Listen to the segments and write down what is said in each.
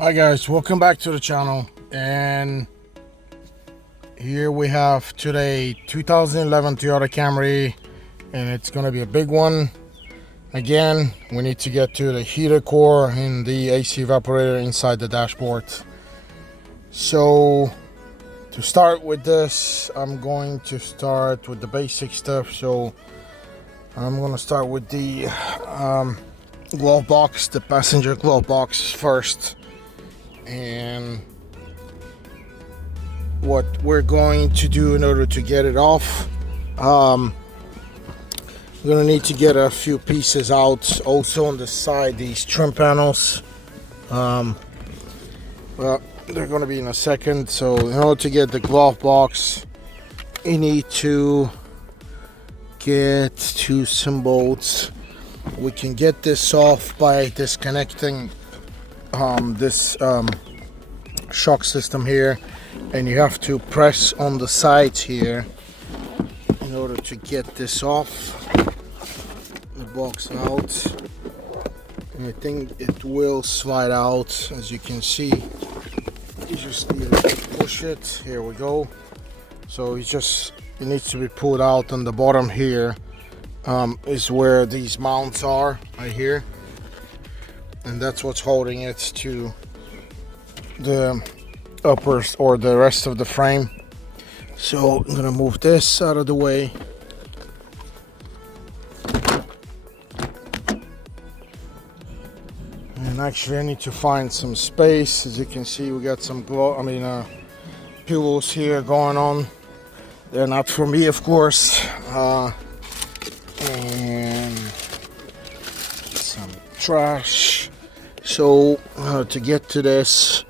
Hi guys, welcome back to the channel. And here we have today 2011 Toyota Camry, and it's gonna be a big one. Again, we need to get to the heater core and the AC evaporator inside the dashboard. So to start with this, I'm going to start with the basic stuff. So I'm gonna start with the glove box, the passenger glove box first. And what we're going to do in order to get it off, we're gonna need to get a few pieces out. Also on the side, these trim panels, well, they're gonna be in a second. So in order to get the glove box, you need to get some bolts. We can get this off by disconnecting this shock system here, and you have to press on the sides here in order to get this off the box out. And I think it will slide out, as you can see. You just need to push it. Here we go. So it needs to be pulled out. On the bottom here is where these mounts are, right here. And that's what's holding it to the uppers or the rest of the frame. So I'm gonna move this out of the way. And actually I need to find some space. As you can see, we got some pillows here going on. They're not for me, of course. And some trash. So to get to this,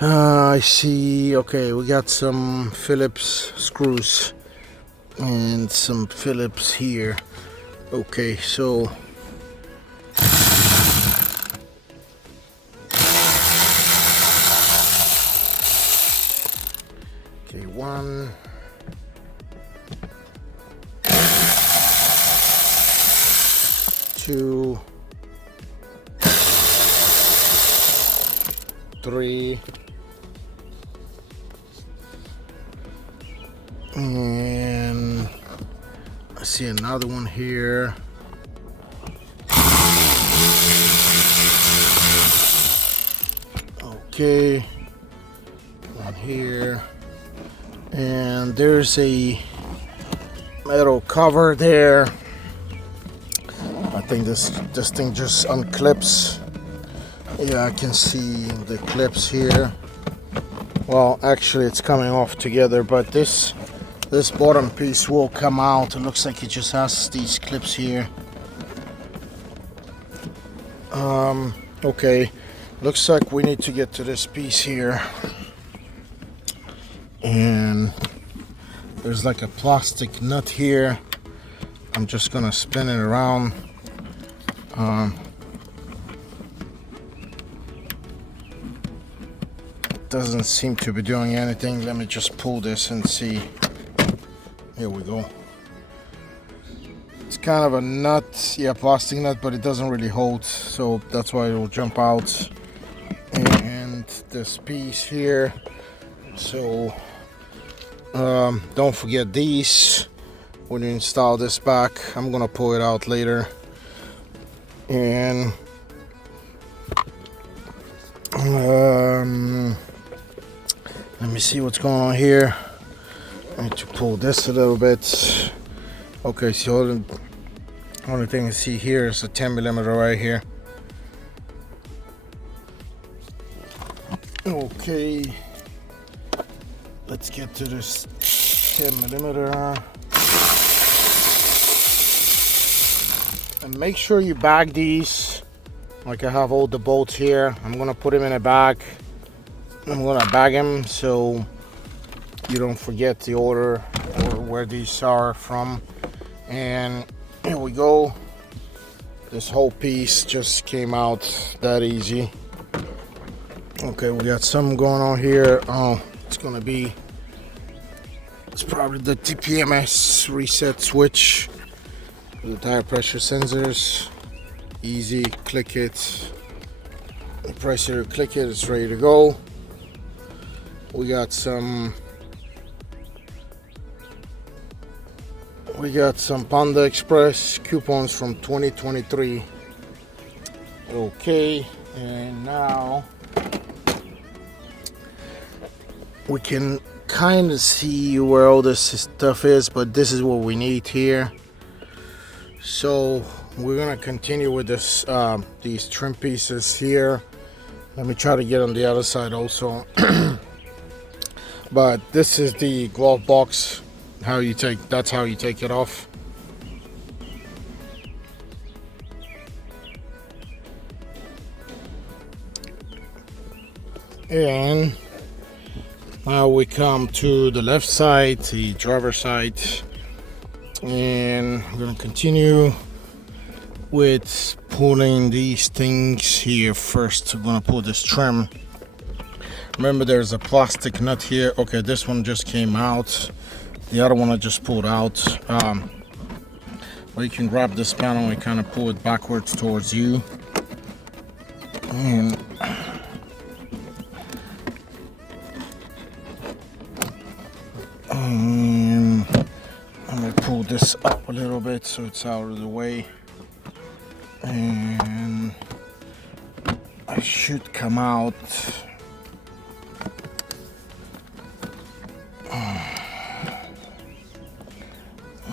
I see, okay, we got some Phillips screws and some Phillips here. Okay, so okay, 1, 2, 3, and I see another one here. Okay, one here, and there's a metal cover there. I think this thing just unclips. Yeah, I can see the clips here. Well, actually it's coming off together, but this bottom piece will come out. It looks like it just has these clips here. Okay, looks like we need to get to this piece here, and there's like a plastic nut here. I'm just gonna spin it around. Doesn't seem to be doing anything. Let me just pull this and see. Here we go. It's kind of a nut, yeah, plastic nut, but it doesn't really hold, so that's why it will jump out. And this piece here, so don't forget these when you install this back. I'm gonna pull it out later. And let me see what's going on here. I need to pull this a little bit. Okay, so the only thing I see here is a 10mm right here. Okay, let's get to this 10mm. And make sure you bag these. Like I have all the bolts here. I'm gonna put them in a bag. I'm gonna bag them so you don't forget the order or where these are from. And here we go. This whole piece just came out that easy. Okay, we got something going on here. Oh, it's probably the TPMS reset switch. The tire pressure sensors. Easy, click it. You press it or click it, it's ready to go. We got some Panda Express coupons from 2023. Okay, and now we can kind of see where all this stuff is, but this is what we need here. So we're gonna continue with this these trim pieces here. Let me try to get on the other side also. But this is the glove box. That's how you take it off. And now we come to the left side, the driver's side, and I'm gonna continue with pulling these things here. First, I'm gonna pull this trim. Remember, there's a plastic nut here. Okay, this one just came out. The other one I just pulled out. Well, you can grab this panel and kind of pull it backwards towards you. And I'm gonna pull this up a little bit so it's out of the way. And I should come out.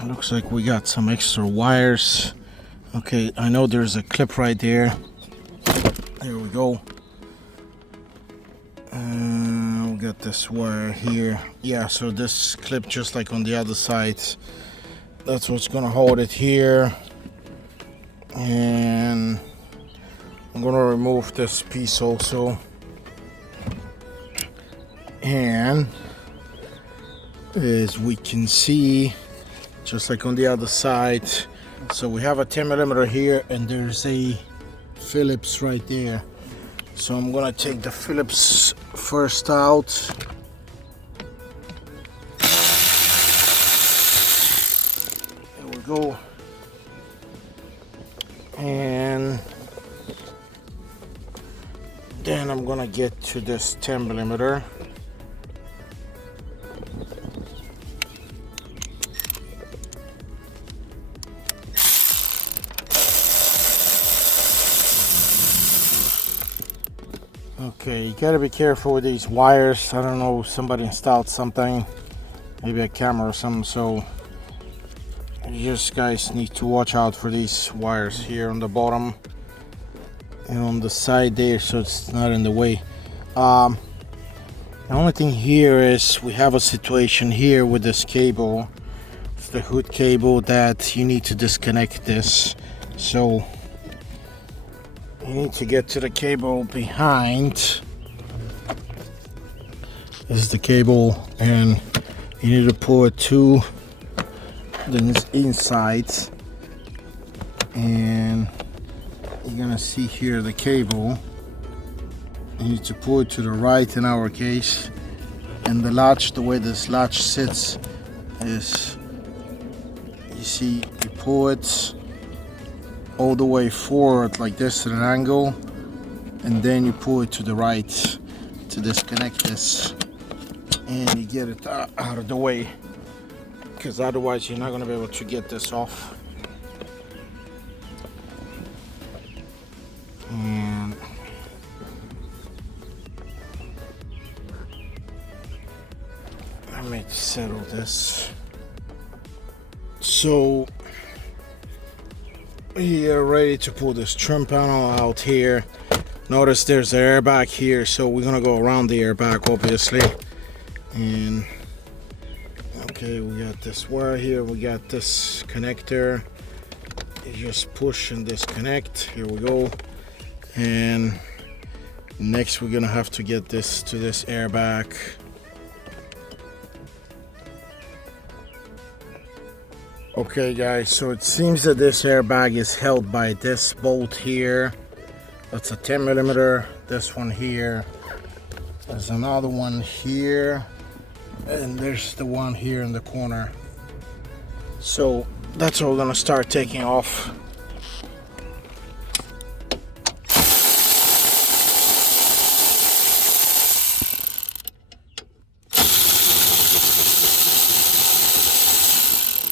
Looks like we got some extra wires. Okay, I know there's a clip right there. There we go. We got this wire here. Yeah, so this clip, just like on the other side, that's what's gonna hold it here. And I'm gonna remove this piece also. And as we can see, just like on the other side, so we have a 10mm here, and there's a Phillips right there. So I'm gonna take the Phillips first out. There we go. And then I'm gonna get to this 10mm. Okay, you gotta be careful with these wires. I don't know, somebody installed something, maybe a camera or something, so you just guys need to watch out for these wires here on the bottom and on the side there, so it's not in the way. The only thing here is we have a situation here with this cable. It's the hood cable that you need to disconnect this. So you need to get to the cable behind. This is the cable, and you need to pull it to the inside, and you're gonna see here the cable. You need to pull it to the right in our case, and the latch, the way this latch sits is, you see, you pull it all the way forward like this at an angle, and then you pull it to the right to disconnect this, and you get it out of the way, because otherwise you're not going to be able to get this off. And let me settle this. So we are ready to pull this trim panel out here. Notice there's an airbag here, so we're gonna go around the airbag obviously. And okay, we got this wire here, we got this connector. You just push and disconnect. Here we go. And next we're gonna have to get this to this airbag. Okay guys, so it seems that this airbag is held by this bolt here. That's a 10mm. This one here. There's another one here, and there's the one here in the corner. So that's what we're gonna start taking off.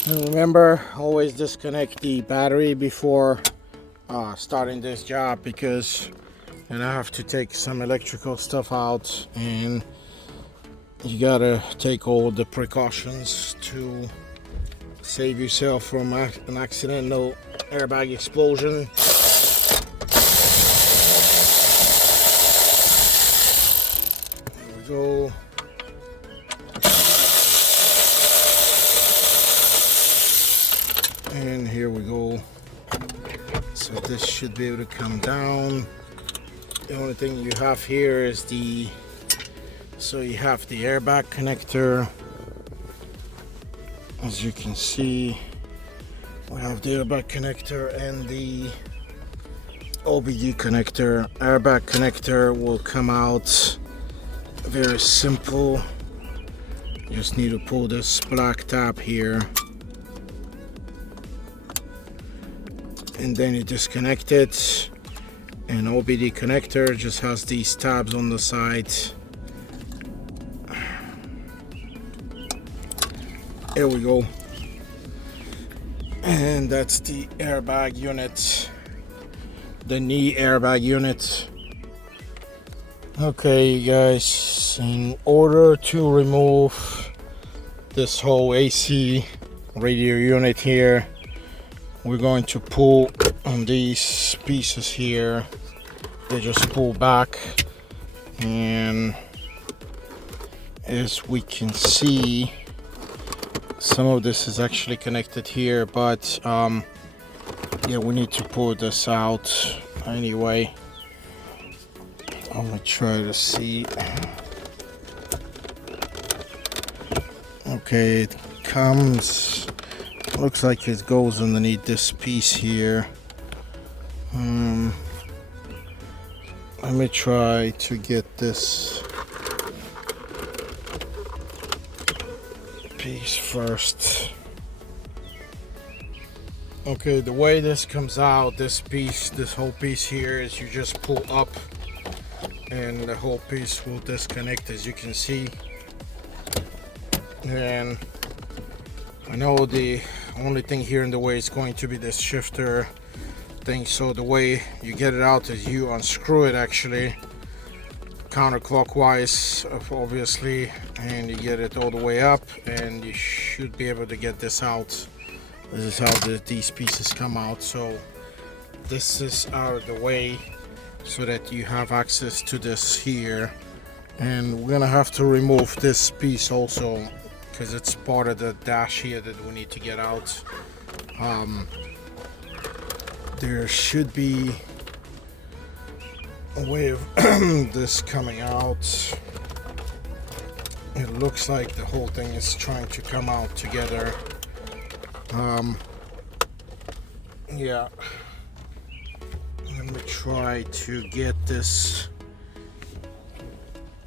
And remember, always disconnect the battery before starting this job, because I have to take some electrical stuff out, and you gotta take all the precautions to save yourself from an accidental airbag explosion. There we go. And here we go. So this should be able to come down. The only thing you have here is so you have the airbag connector. As you can see, we have the airbag connector and the OBD connector. Airbag connector will come out very simple. You just need to pull this black tab here, and then you disconnect it. And OBD connector just has these tabs on the side. Here we go. And that's the airbag unit, the knee airbag unit. Okay, you guys, in order to remove this whole AC radio unit here, we're going to pull on these pieces here. They just pull back, and as we can see, some of this is actually connected here, but yeah, we need to pull this out anyway. I'm gonna try to see. Okay, it comes, looks like it goes underneath this piece here. Let me try to get this piece first. Okay, the way this comes out, this whole piece here, is you just pull up and the whole piece will disconnect, as you can see. And I know the only thing here in the way is going to be this shifter thing, so the way you get it out is you unscrew it actually counterclockwise, obviously, and you get it all the way up, and you should be able to get this out. This is how these pieces come out. So this is out of the way so that you have access to this here. And we're gonna have to remove this piece also, because it's part of the dash here that we need to get out. There should be a way of this coming out. It looks like the whole thing is trying to come out together. Yeah, let me try to get this.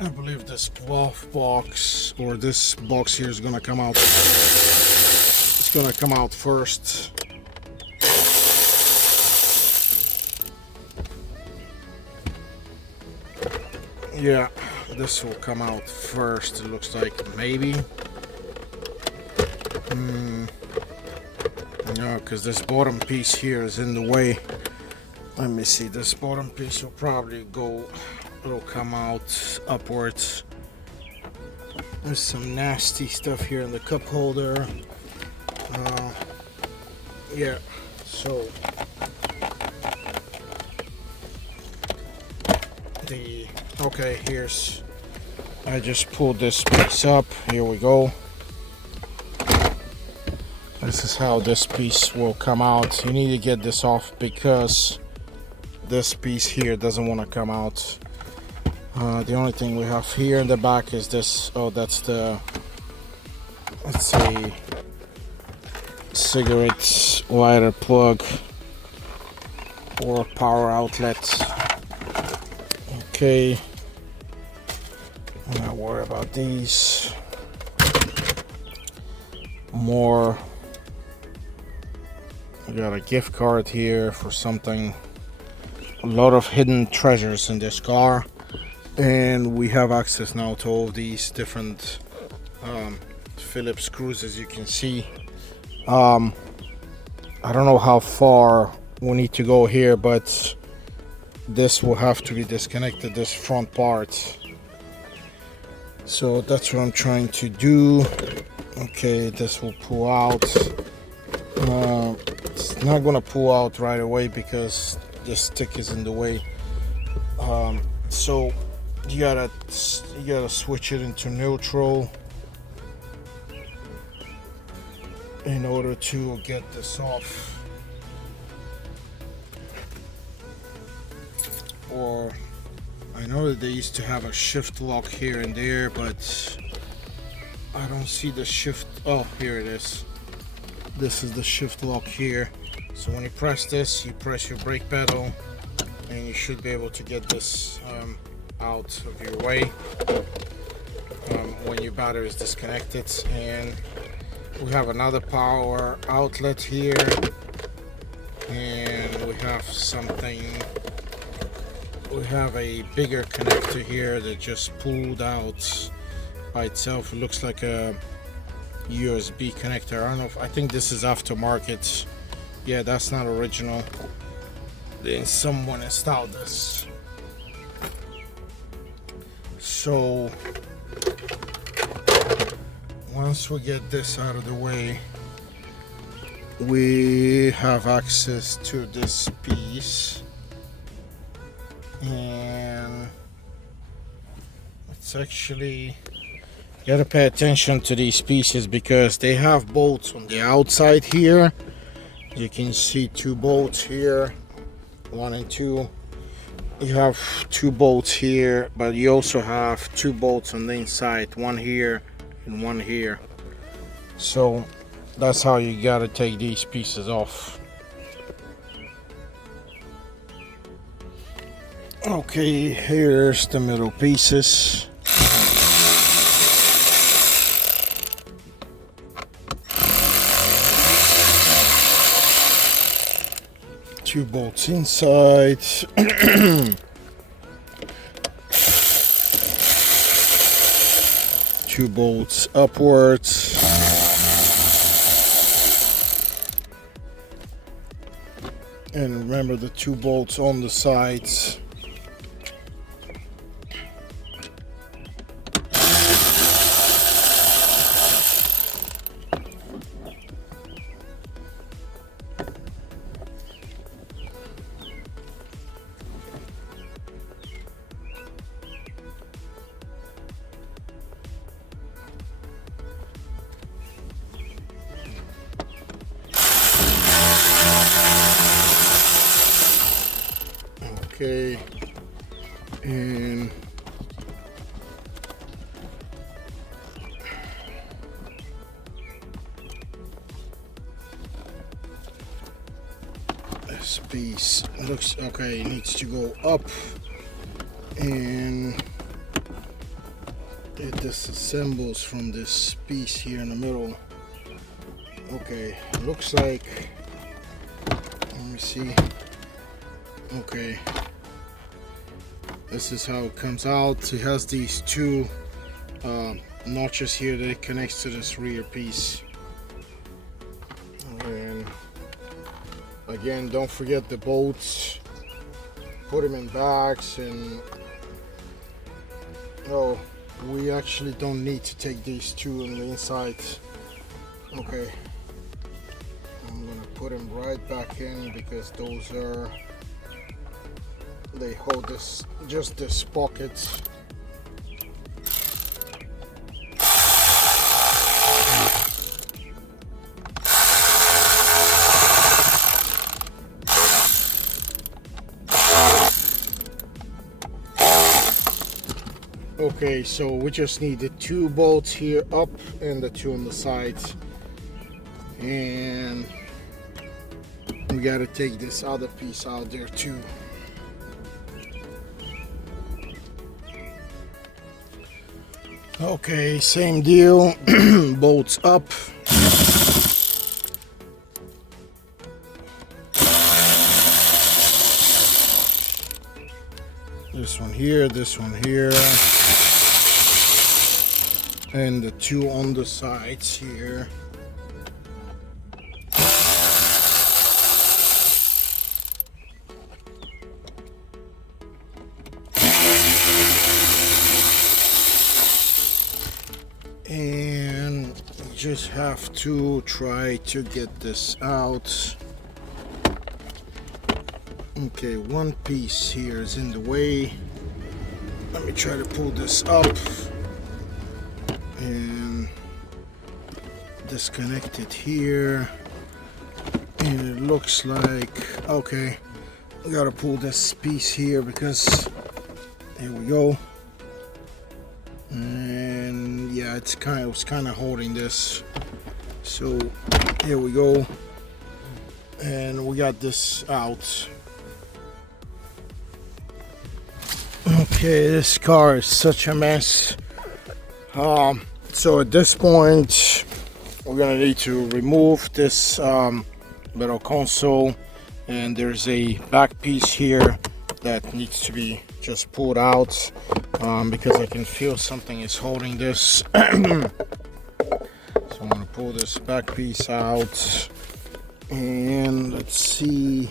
I believe this glove box, or this box here, is gonna come out. It's gonna come out first. Yeah, this will come out first, it looks like, maybe. No, because this bottom piece here is in the way. Let me see, this bottom piece will probably go, it'll come out upwards. There's some nasty stuff here in the cup holder. Yeah, so okay, here's, I just pulled this piece up. Here we go. This is how this piece will come out. You need to get this off because this piece here doesn't want to come out. The only thing we have here in the back is this. Oh, that's the, let's say, cigarette lighter plug or power outlet. Okay, I'm not worried about these. More, I got a gift card here for something. A lot of hidden treasures in this car, and we have access now to all these different Phillips screws, as you can see. I don't know how far we need to go here, but this will have to be disconnected, this front part. So that's what I'm trying to do. Okay, this will pull out. It's not gonna pull out right away because this stick is in the way. So you gotta switch it into neutral in order to get this off. Or I know that they used to have a shift lock here and there, but I don't see the shift. Oh, here it is. This is the shift lock here. So when you press this, you press your brake pedal and you should be able to get this out of your way when your battery is disconnected. And we have another power outlet here, and we have something. We have a bigger connector here that just pulled out by itself. It looks like a USB connector. I don't know if, I think this is aftermarket. Yeah, that's not original. Then someone installed this. So once we get this out of the way, we have access to this piece, and it's actually, you gotta pay attention to these pieces because they have bolts on the outside here. You can see two bolts here, 1 and 2. You have 2 bolts here, but you also have 2 bolts on the inside, 1 here and 1 here. So that's how you gotta take these pieces off. Okay, here's the middle pieces. Two bolts inside. 2 bolts upwards. And remember the 2 bolts on the sides. Okay, and this piece looks okay. It needs to go up, and it disassembles from this piece here in the middle. Okay, looks like, let me see. Okay, this is how it comes out. It has these 2 notches here that it connects to this rear piece. And again, don't forget the bolts. Put them in bags. And oh, we actually don't need to take these 2 on the inside. Okay, I'm gonna put them right back in because those are, they hold this, just this pocket. Okay, so we just need the 2 bolts here up and the 2 on the sides, and we gotta take this other piece out there too. Okay, same deal. Bolts up. This one here, this one here. And the 2 on the sides here. just have to try to get this out. Okay, one piece here is in the way. Let me try to pull this up and disconnect it here. And it looks like, okay, we gotta pull this piece here because there we go. And yeah, it was kind of holding this. So here we go, and we got this out. Okay, this car is such a mess. So at this point, we're gonna need to remove this metal console, and there's a back piece here that needs to be just pulled out because I can feel something is holding this. So I'm gonna pull this back piece out, and let's see.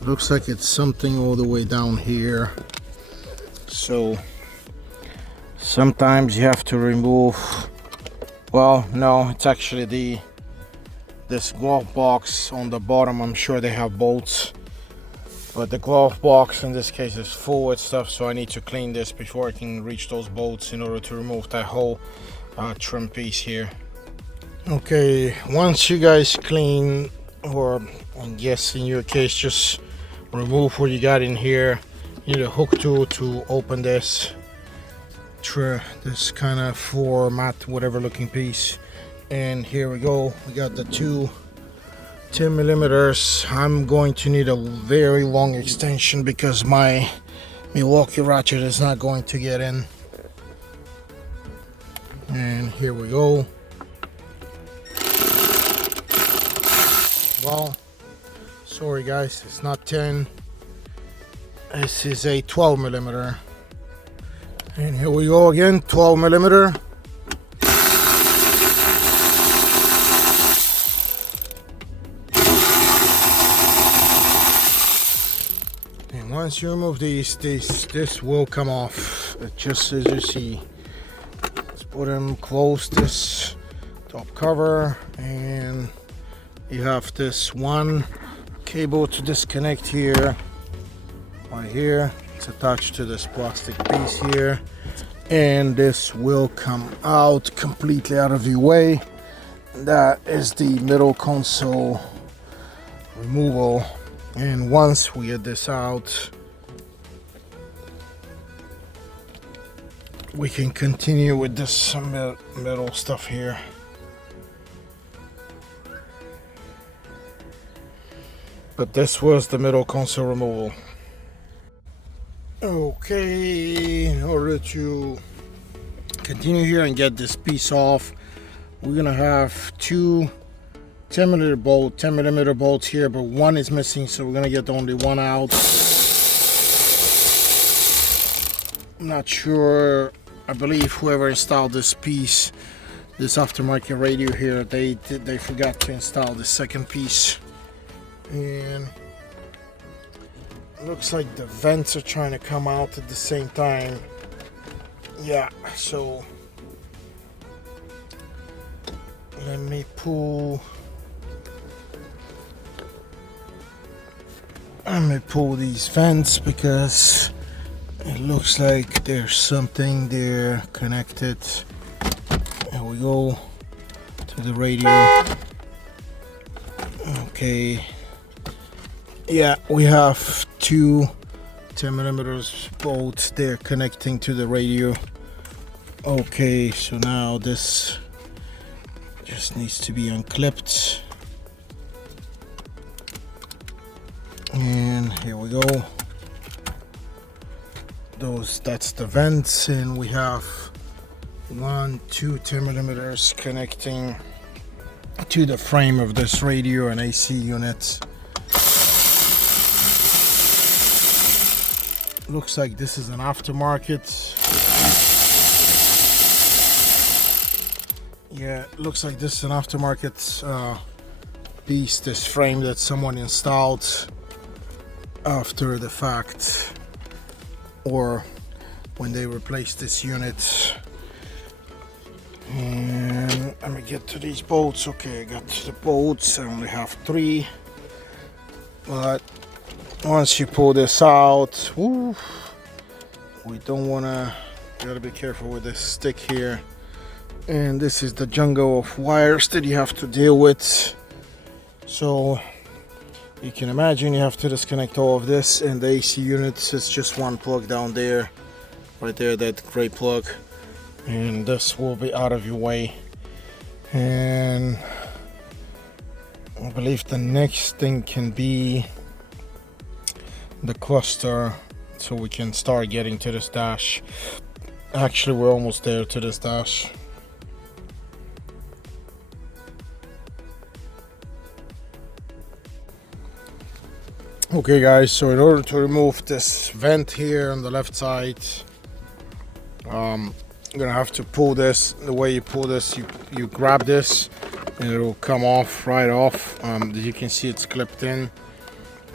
Looks like it's something all the way down here. So sometimes you have to remove, well, no, it's actually this glove box on the bottom. I'm sure they have bolts, but the glove box in this case is full with stuff, so I need to clean this before I can reach those bolts in order to remove that whole trim piece here. Okay, once you guys clean, or I guess in your case just remove what you got in here, you need a hook tool to open this kind of floor mat, whatever looking piece. And here we go, we got the two 10 millimeters. I'm going to need a very long extension because my Milwaukee ratchet is not going to get in. And here we go. Well, sorry guys, it's not 10. This is a 12 millimeter. And here we go again, 12 millimeter. And once you remove these, this will come off, just as you see. Let's put them, close this top cover, and you have this one cable to disconnect here, right here. It's attached to this plastic piece here, and this will come out completely out of the way. That is the middle console removal. And once we get this out, we can continue with this metal stuff here. But this was the middle console removal. Okay, in order to continue here and get this piece off, we're gonna have two 10 millimeter bolts here, but one is missing, so we're gonna get only one out. I'm not sure. I believe whoever installed this piece, this aftermarket radio here, they forgot to install the second piece. And looks like the vents are trying to come out at the same time. Yeah, so let me pull these vents because it looks like there's something there connected. There we go, to the radio. Okay. Yeah, we have two 10 millimeters bolts there connecting to the radio. Okay, so now this just needs to be unclipped. And here we go. That's the vents, and we have two 10 millimeters connecting to the frame of this radio and AC unit. Looks like this is an aftermarket. Yeah, it looks like this is an aftermarket piece, this frame that someone installed after the fact, or when they replaced this unit. And let me get to these bolts. Okay, I got to the bolts. I only have 3, but once you pull this out, woo, we don't wanna, gotta be careful with this stick here. And this is the jungle of wires that you have to deal with. So you can imagine you have to disconnect all of this, and the AC units is just one plug down there, right there, that gray plug, and this will be out of your way. And I believe the next thing can be the cluster, so we can start getting to this dash. Actually, we're almost there to this dash. Okay guys, so in order to remove this vent here on the left side, I'm gonna have to pull this. The way you pull this, you grab this and it will come off, right off. As you can see, it's clipped in.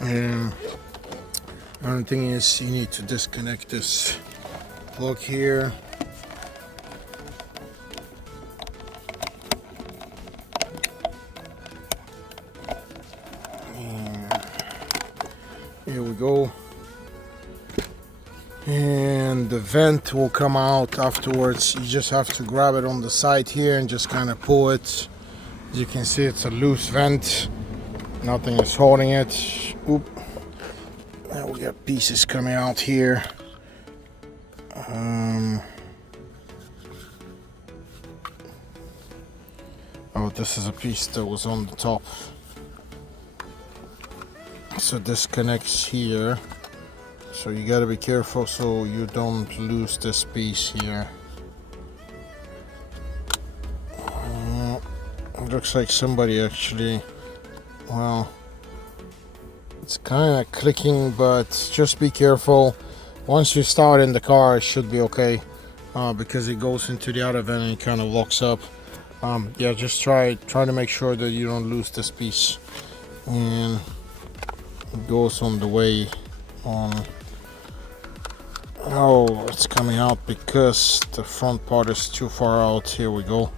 And the only thing is you need to disconnect this plug here. Here we go, and the vent will come out afterwards. You just have to grab it on the side here and just kind of pull it. As you can see, it's a loose vent, nothing is holding it. Oop. Now we got pieces coming out here. Oh, this is a piece that was on the top. So this connects here, so you got to be careful so you don't lose this piece here. It looks like somebody actually, well, it's kind of clicking, but just be careful. Once you start in the car, it should be okay, because it goes into the other vent and it kind of locks up. Yeah, just try to make sure that you don't lose this piece. And it goes on the way on. Oh, it's coming out because the front part is too far out. Here we go.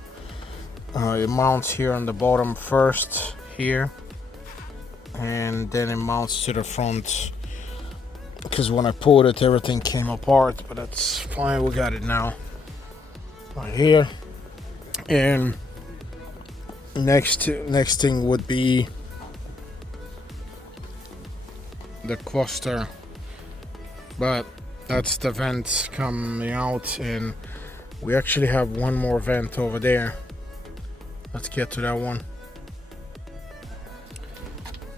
It mounts here on the bottom first here, and then it mounts to the front, because when I pulled it everything came apart, but that's fine, we got it now right here. And next thing would be the cluster, but that's the vent coming out, and we actually have one more vent over there. Let's get to that one.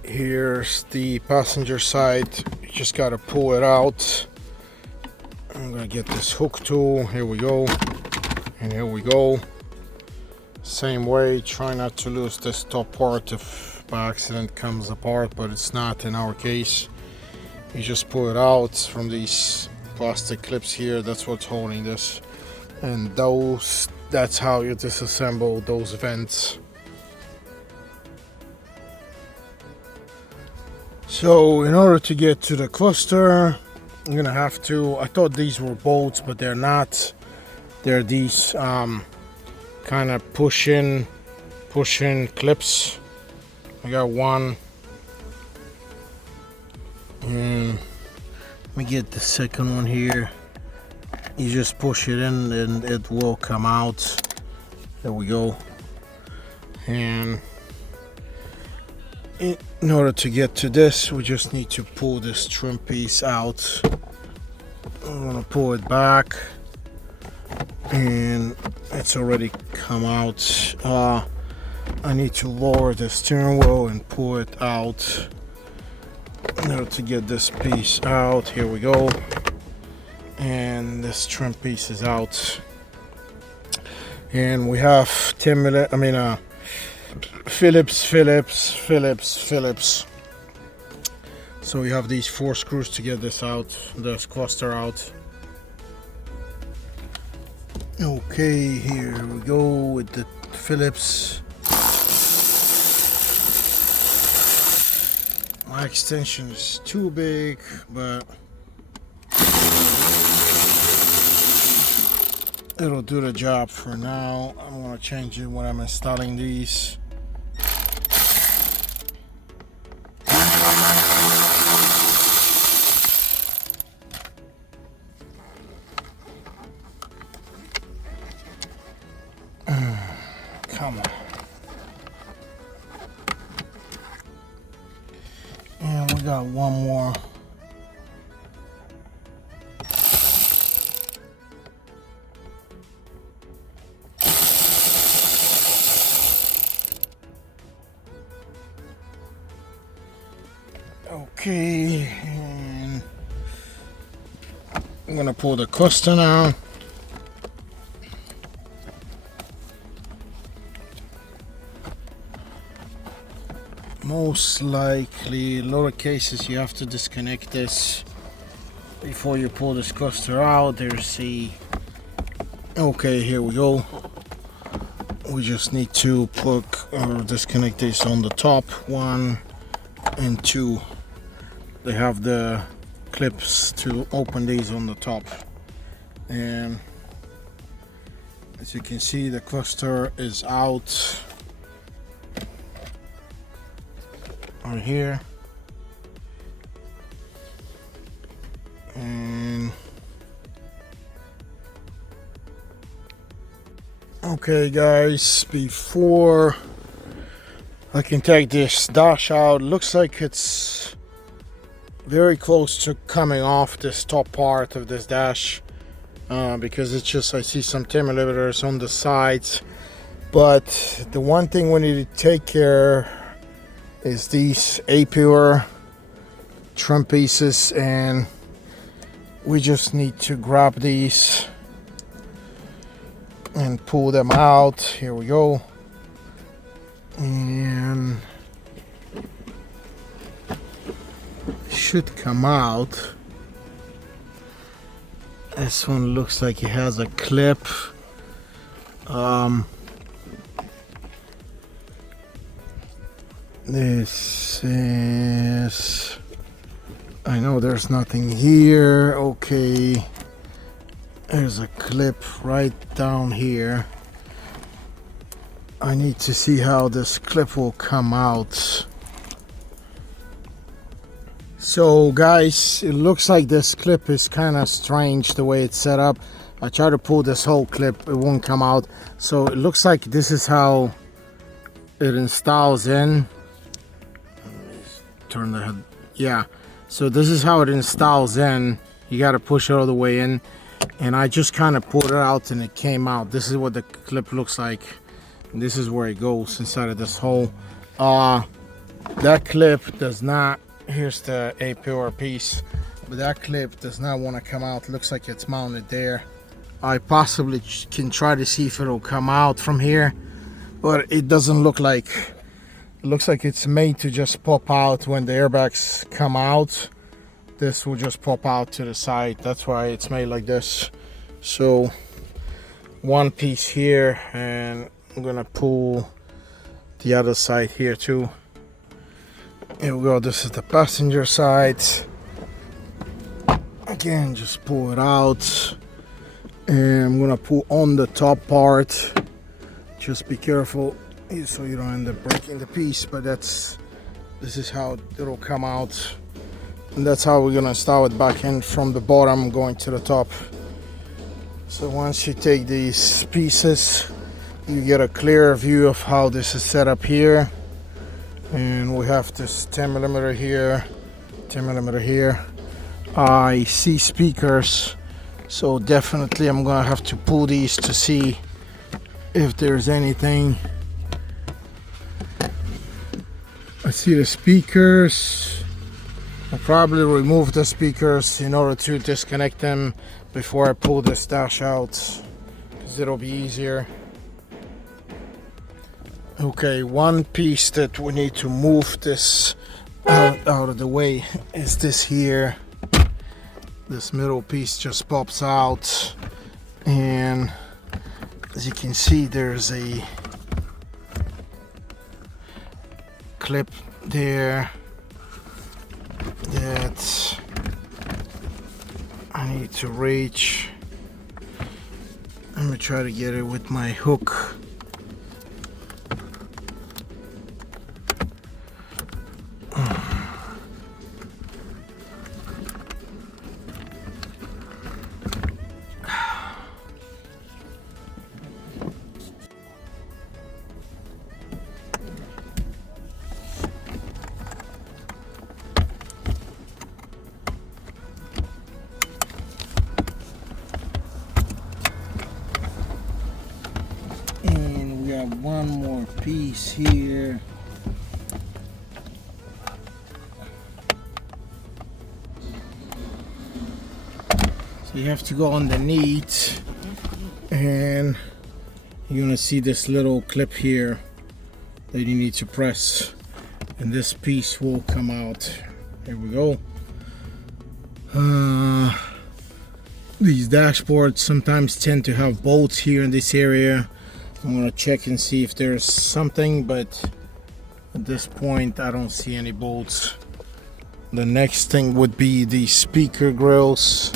Here's the passenger side. You just gotta pull it out. I'm gonna get this hook tool. Here we go, and here we go. Same way, try not to lose this top part if by accident comes apart, but it's not in our case. You just pull it out from these plastic clips here. That's what's holding this, and that's how you disassemble those vents. So in order to get to the cluster, I'm gonna have to, I thought these were bolts, but they're not. They're these kind of push-in clips. I got one, and let me get the second one here. You just push it in and it will come out. There we go. And in order to get to this, we just need to pull this trim piece out. I'm gonna pull it back, and it's already come out. I need to lower the steering wheel and pull it out in order to get this piece out. Here we go, and this trim piece is out. And we have Phillips. So we have these 4 screws to get this out, this cluster out. Okay, here we go with the Phillips. My extension is too big, but it'll do the job for now. I'm gonna change it when I'm installing these. Come on. And we got one more. Okay, and I'm gonna pull the cluster now. Most likely, in a lot of cases, you have to disconnect this before you pull this cluster out. There's a... Okay, here we go. We just need to plug or disconnect this on the top, 1 and 2. They have the clips to open these on the top, and as you can see, the cluster is out right here. And okay guys, before I can take this dash out, looks like it's very close to coming off this top part of this dash, because it's just, I see some thermometers on the sides. But the one thing we need to take care is these Evaporator trim pieces, and we just need to grab these and pull them out. Here we go. And should come out. This one looks like it has a clip. This is, I know there's nothing here. Okay, there's a clip right down here. I need to see how this clip will come out. So guys, it looks like this clip is kind of strange the way it's set up. I try to pull this whole clip, it won't come out. So it looks like this is how it installs in. Turn the head. Yeah, so this is how it installs in. You got to push it all the way in, and I just kind of pulled it out and it came out. This is what the clip looks like. And this is where it goes inside of this hole. That clip does not, here's the Evaporator piece, but that clip does not want to come out. Looks like it's mounted there. I possibly can try to see if it'll come out from here, but it doesn't look like. It looks like it's made to just pop out when the airbags come out. This will just pop out to the side. That's why it's made like this. So one piece here, and I'm gonna pull the other side here too. Here we go. This is the passenger side. Again, just pull it out, and I'm gonna pull on the top part. Just be careful so you don't end up breaking the piece, but this is how it'll come out, and that's how we're gonna install it back in from the bottom going to the top. So once you take these pieces, you get a clear view of how this is set up here. And we have this 10mm here, 10mm here. I see speakers, so definitely I'm gonna have to pull these to see if there's anything. I see the speakers. I'll probably remove the speakers in order to disconnect them before I pull this dash out, because it'll be easier. Okay, one piece that we need to move this out of the way is this here. This middle piece just pops out, and as you can see, there's a clip there that I need to reach. I'm gonna try to get it with my hook. And we got one more piece here. So you have to go underneath, and you're gonna see this little clip here that you need to press, and this piece will come out. Here we go. These dashboards sometimes tend to have bolts here in this area. I'm gonna check and see if there's something, but at this point I don't see any bolts. The next thing would be the speaker grills.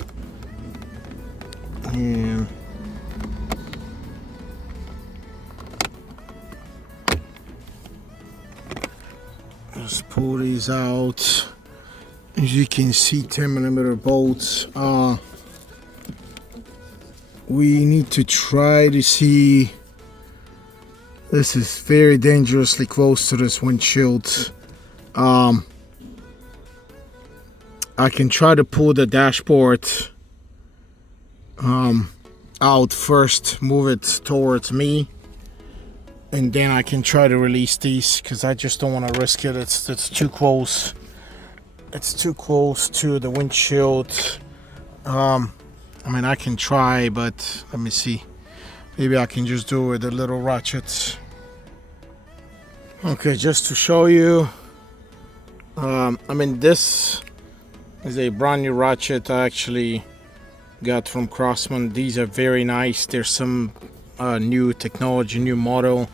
And just pull these out. As you can see, 10mm bolts. We need to try to see. This is very dangerously close to this windshield. I can try to pull the dashboard out first, move it towards me, and then I can try to release these, because I just don't want to risk it. It's too close. It's too close to the windshield. I mean, I can try, but let me see. Maybe I can just do it with the little ratchets. Okay, just to show you. I mean, this is a brand new ratchet I actually got from Craftsman. These are very nice. There's some new technology, new model,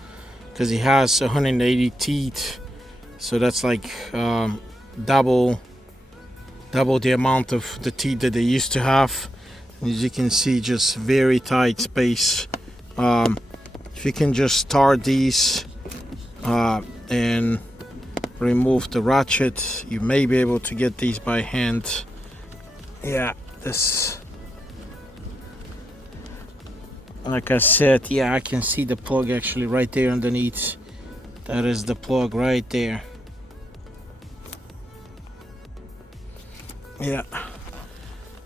because it has 180 teeth. So that's like double the amount of the teeth that they used to have. As you can see, just very tight space. If you can just start these and remove the ratchet, you may be able to get these by hand. Yeah, this, like I said, yeah, I can see the plug actually right there underneath. That is the plug right there. Yeah,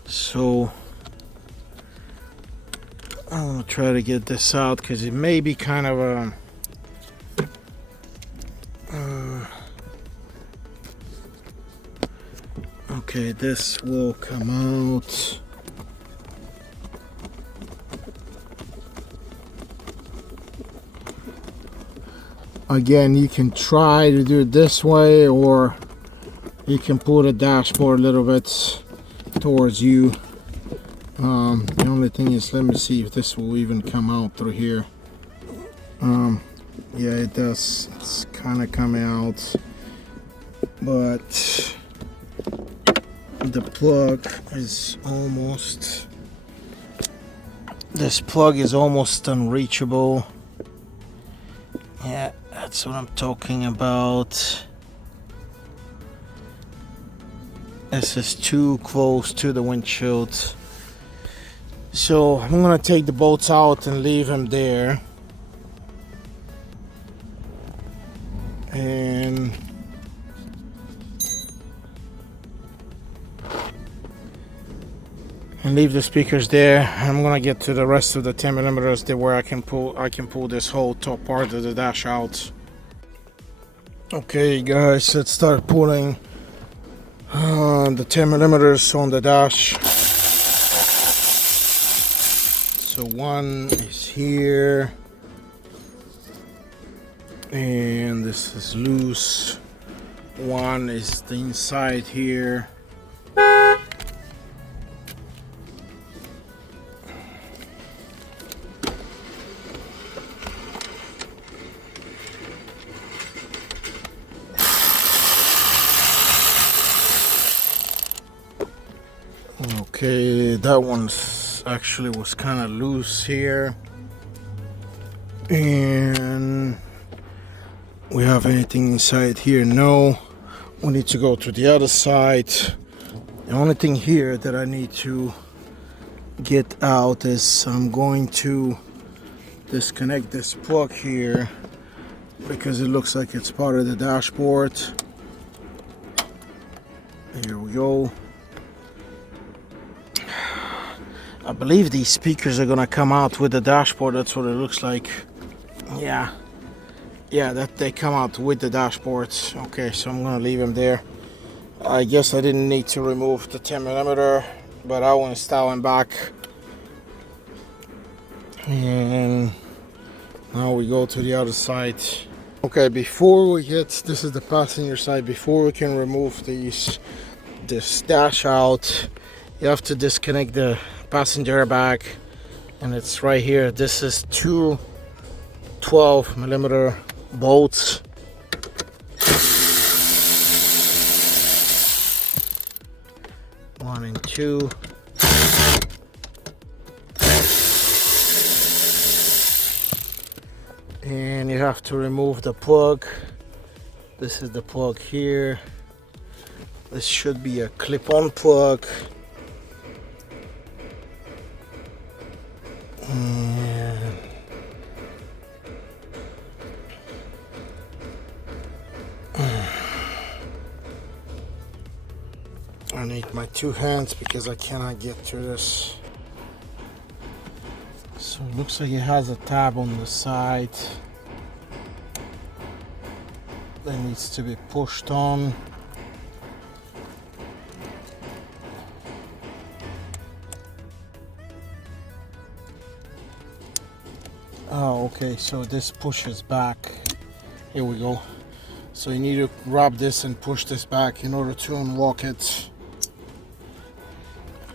so I'm gonna try to get this out, because it may be kind of a okay, this will come out. Again, you can try to do it this way, or you can pull the dashboard a little bit towards you. The only thing is, let me see if this will even come out through here. Yeah, it does. It's kind of coming out, but the plug is almost, this plug is almost unreachable. Yeah, that's what I'm talking about. This is too close to the windshield. So I'm gonna take the bolts out and leave them there. And leave the speakers there. I'm gonna get to the rest of the 10mm there, where I can pull this whole top part of the dash out. Okay guys, let's start pulling the 10mm on the dash. So one is here, and this is loose. One is the inside here. Okay, that one's this actually was kind of loose here. And we have anything inside here? No. We need to go to the other side. The only thing here that I need to get out is I'm going to disconnect this plug here because it looks like it's part of the dashboard. Here we go. I believe these speakers are gonna come out with the dashboard. That's what it looks like. Yeah, that they come out with the dashboards. Okay, so I'm gonna leave them there. I guess I didn't need to remove the 10mm, but I will install them back. And now we go to the other side. Okay, before we get, this is the passenger side, before we can remove this dash out, you have to disconnect the passenger airbag, and it's right here. This is two 12mm bolts. One and two. And you have to remove the plug. This is the plug here. This should be a clip-on plug. And I need my two hands because I cannot get to this. So it looks like it has a tab on the side that needs to be pushed on. Oh, okay, so this pushes back. Here we go. So you need to grab this and push this back in order to unlock it.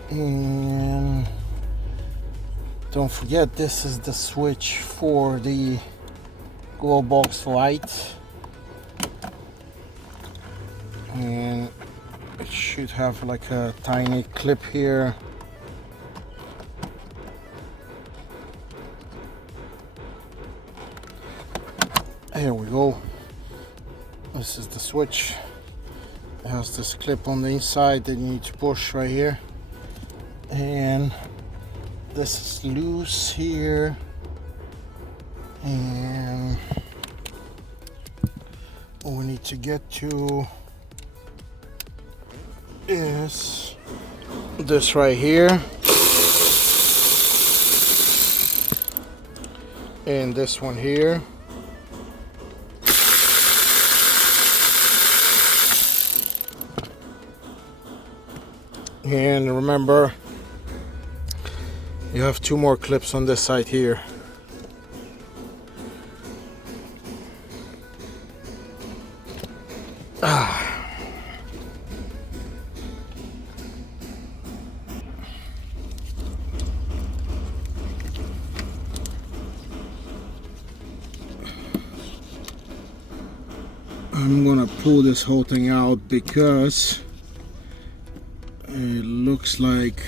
And don't forget, this is the switch for the glow box light, and it should have like a tiny clip here. Here we go. This is the switch. It has this clip on the inside that you need to push right here, and this is loose here, and what we need to get to is this right here, and this one here. And remember, you have two more clips on this side here. I'm gonna pull this whole thing out because it looks like,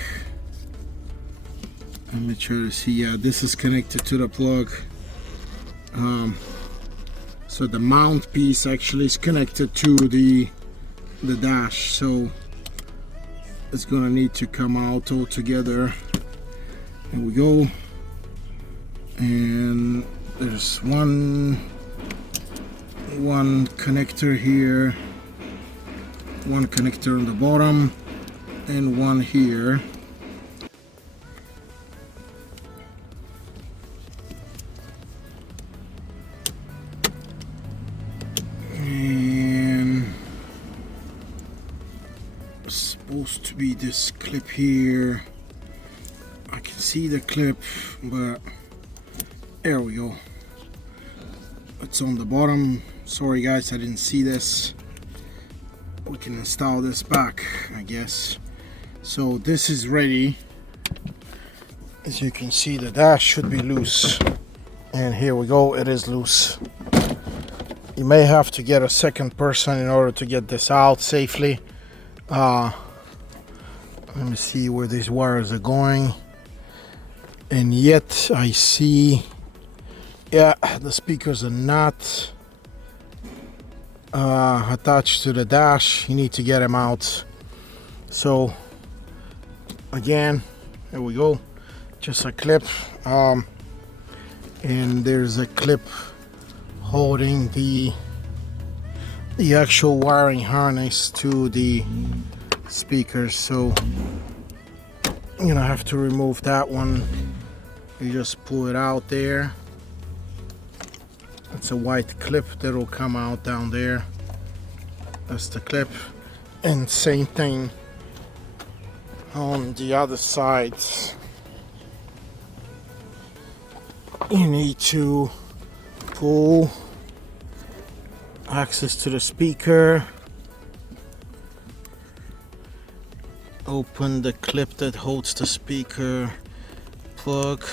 let me try to see, yeah, this is connected to the plug. So the mount piece actually is connected to the dash, so it's gonna need to come out all together. Here we go. And there's one connector here, one connector on the bottom, and one here. And it's supposed to be this clip here. I can see the clip, but there we go. It's on the bottom. Sorry guys, I didn't see this. We can install this back, I guess. So this is ready. As you can see, the dash should be loose, and here we go, it is loose. You may have to get a second person in order to get this out safely. Let me see where these wires are going. and yet I see, yeah, the speakers are not attached to the dash. You need to get them out. So again, here we go, just a clip, and there's a clip holding the actual wiring harness to the speakers. So you're gonna have to remove that one. You just pull it out there. It's a white clip that'll come out down there. That's the clip. And same thing on the other side. You need to pull access to the speaker, open the clip that holds the speaker plug.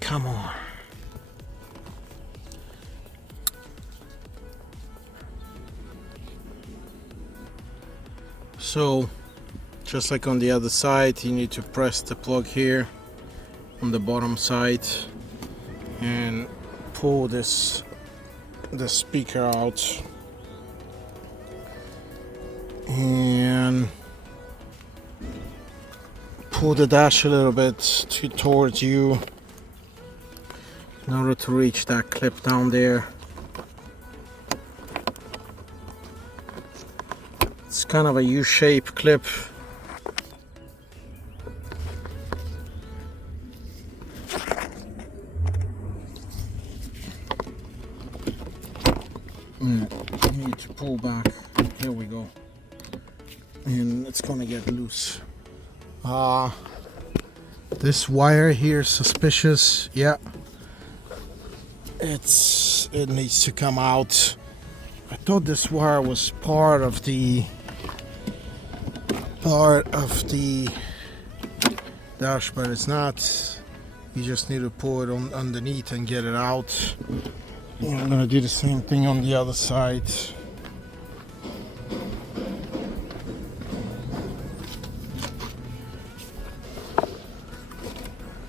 Come on. So just like on the other side, you need to press the plug here on the bottom side and pull the speaker out, and pull the dash a little bit towards you in order to reach that clip down there. It's kind of a U-shaped clip. You need to pull back. Here we go. And it's gonna get loose. This wire here is suspicious. Yeah, it needs to come out. I thought this wire was part of the dash, but it's not. You just need to pull it on underneath and get it out. And I'm gonna do the same thing on the other side.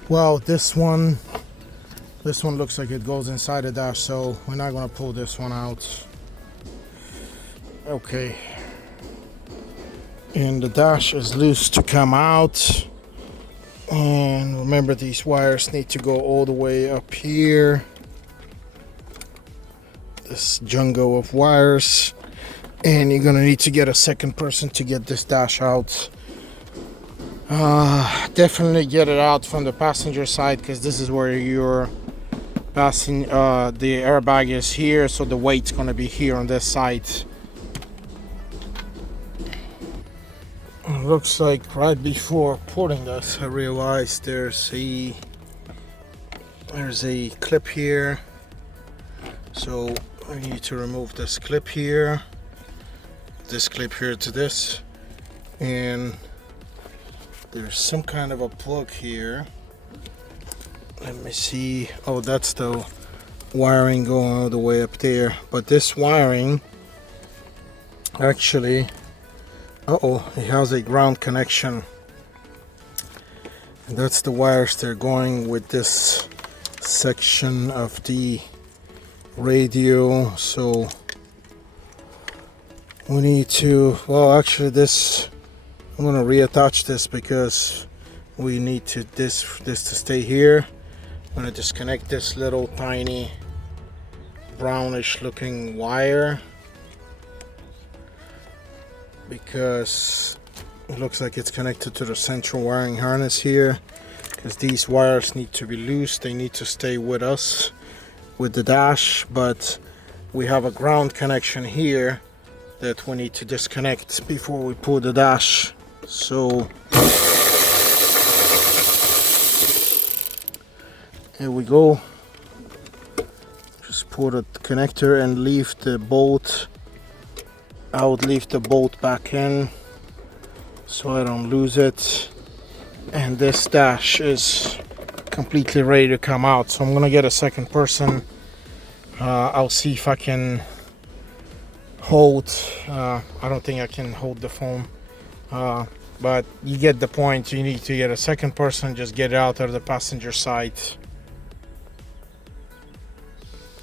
Well, this one looks like it goes inside the dash, so we're not gonna pull this one out. Okay. And the dash is loose to come out. And remember, these wires need to go all the way up here. This jungle of wires. And you're gonna need to get a second person to get this dash out. Definitely get it out from the passenger side, because this is where you're passing. The airbag is here, so the weight's gonna be here on this side. It looks like right before pulling this, I realized there's a clip here. So I need to remove this clip here to this, and there's some kind of a plug here. Let me see. Oh, that's the wiring going all the way up there. But this wiring actually, it has a ground connection. And that's the wires they're going with this section of the radio. So we need to, well, actually this, I'm gonna reattach this because we need this to stay here. I'm gonna disconnect this little tiny brownish looking wire, because it looks like it's connected to the central wiring harness here, because these wires need to be loose. They need to stay with us with the dash, but we have a ground connection here that we need to disconnect before we pull the dash. So here we go. Just pull the connector and leave the bolt. I would leave the bolt back in so I don't lose it. And this dash is completely ready to come out. So I'm gonna get a second person. I'll see if I can hold. I don't think I can hold the phone. but you get the point. You need to get a second person, just get it out of the passenger side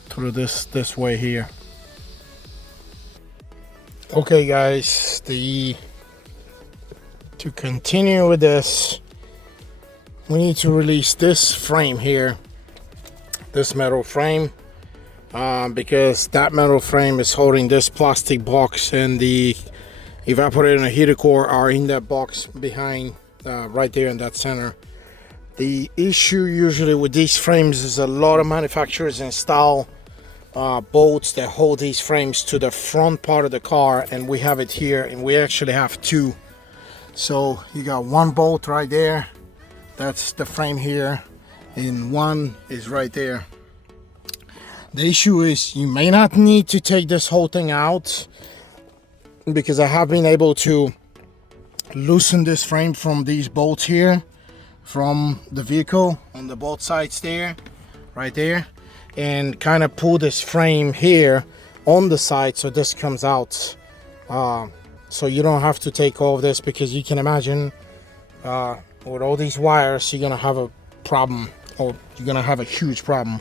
through this way here. Okay guys, to continue with this, we need to release this frame here, this metal frame, because that metal frame is holding this plastic box, and the evaporator and the heater core are in that box behind, right there in that center. The issue usually with these frames is a lot of manufacturers install bolts that hold these frames to the front part of the car, and we have it here, and we actually have two. So you got one bolt right there, that's the frame here, and one is right there. The issue is you may not need to take this whole thing out, because I have been able to loosen this frame from these bolts here from the vehicle on the both sides there, right there, and kind of pull this frame here on the side so this comes out. So you don't have to take all of this, because you can imagine with all these wires you're gonna have a problem, or you're gonna have a huge problem.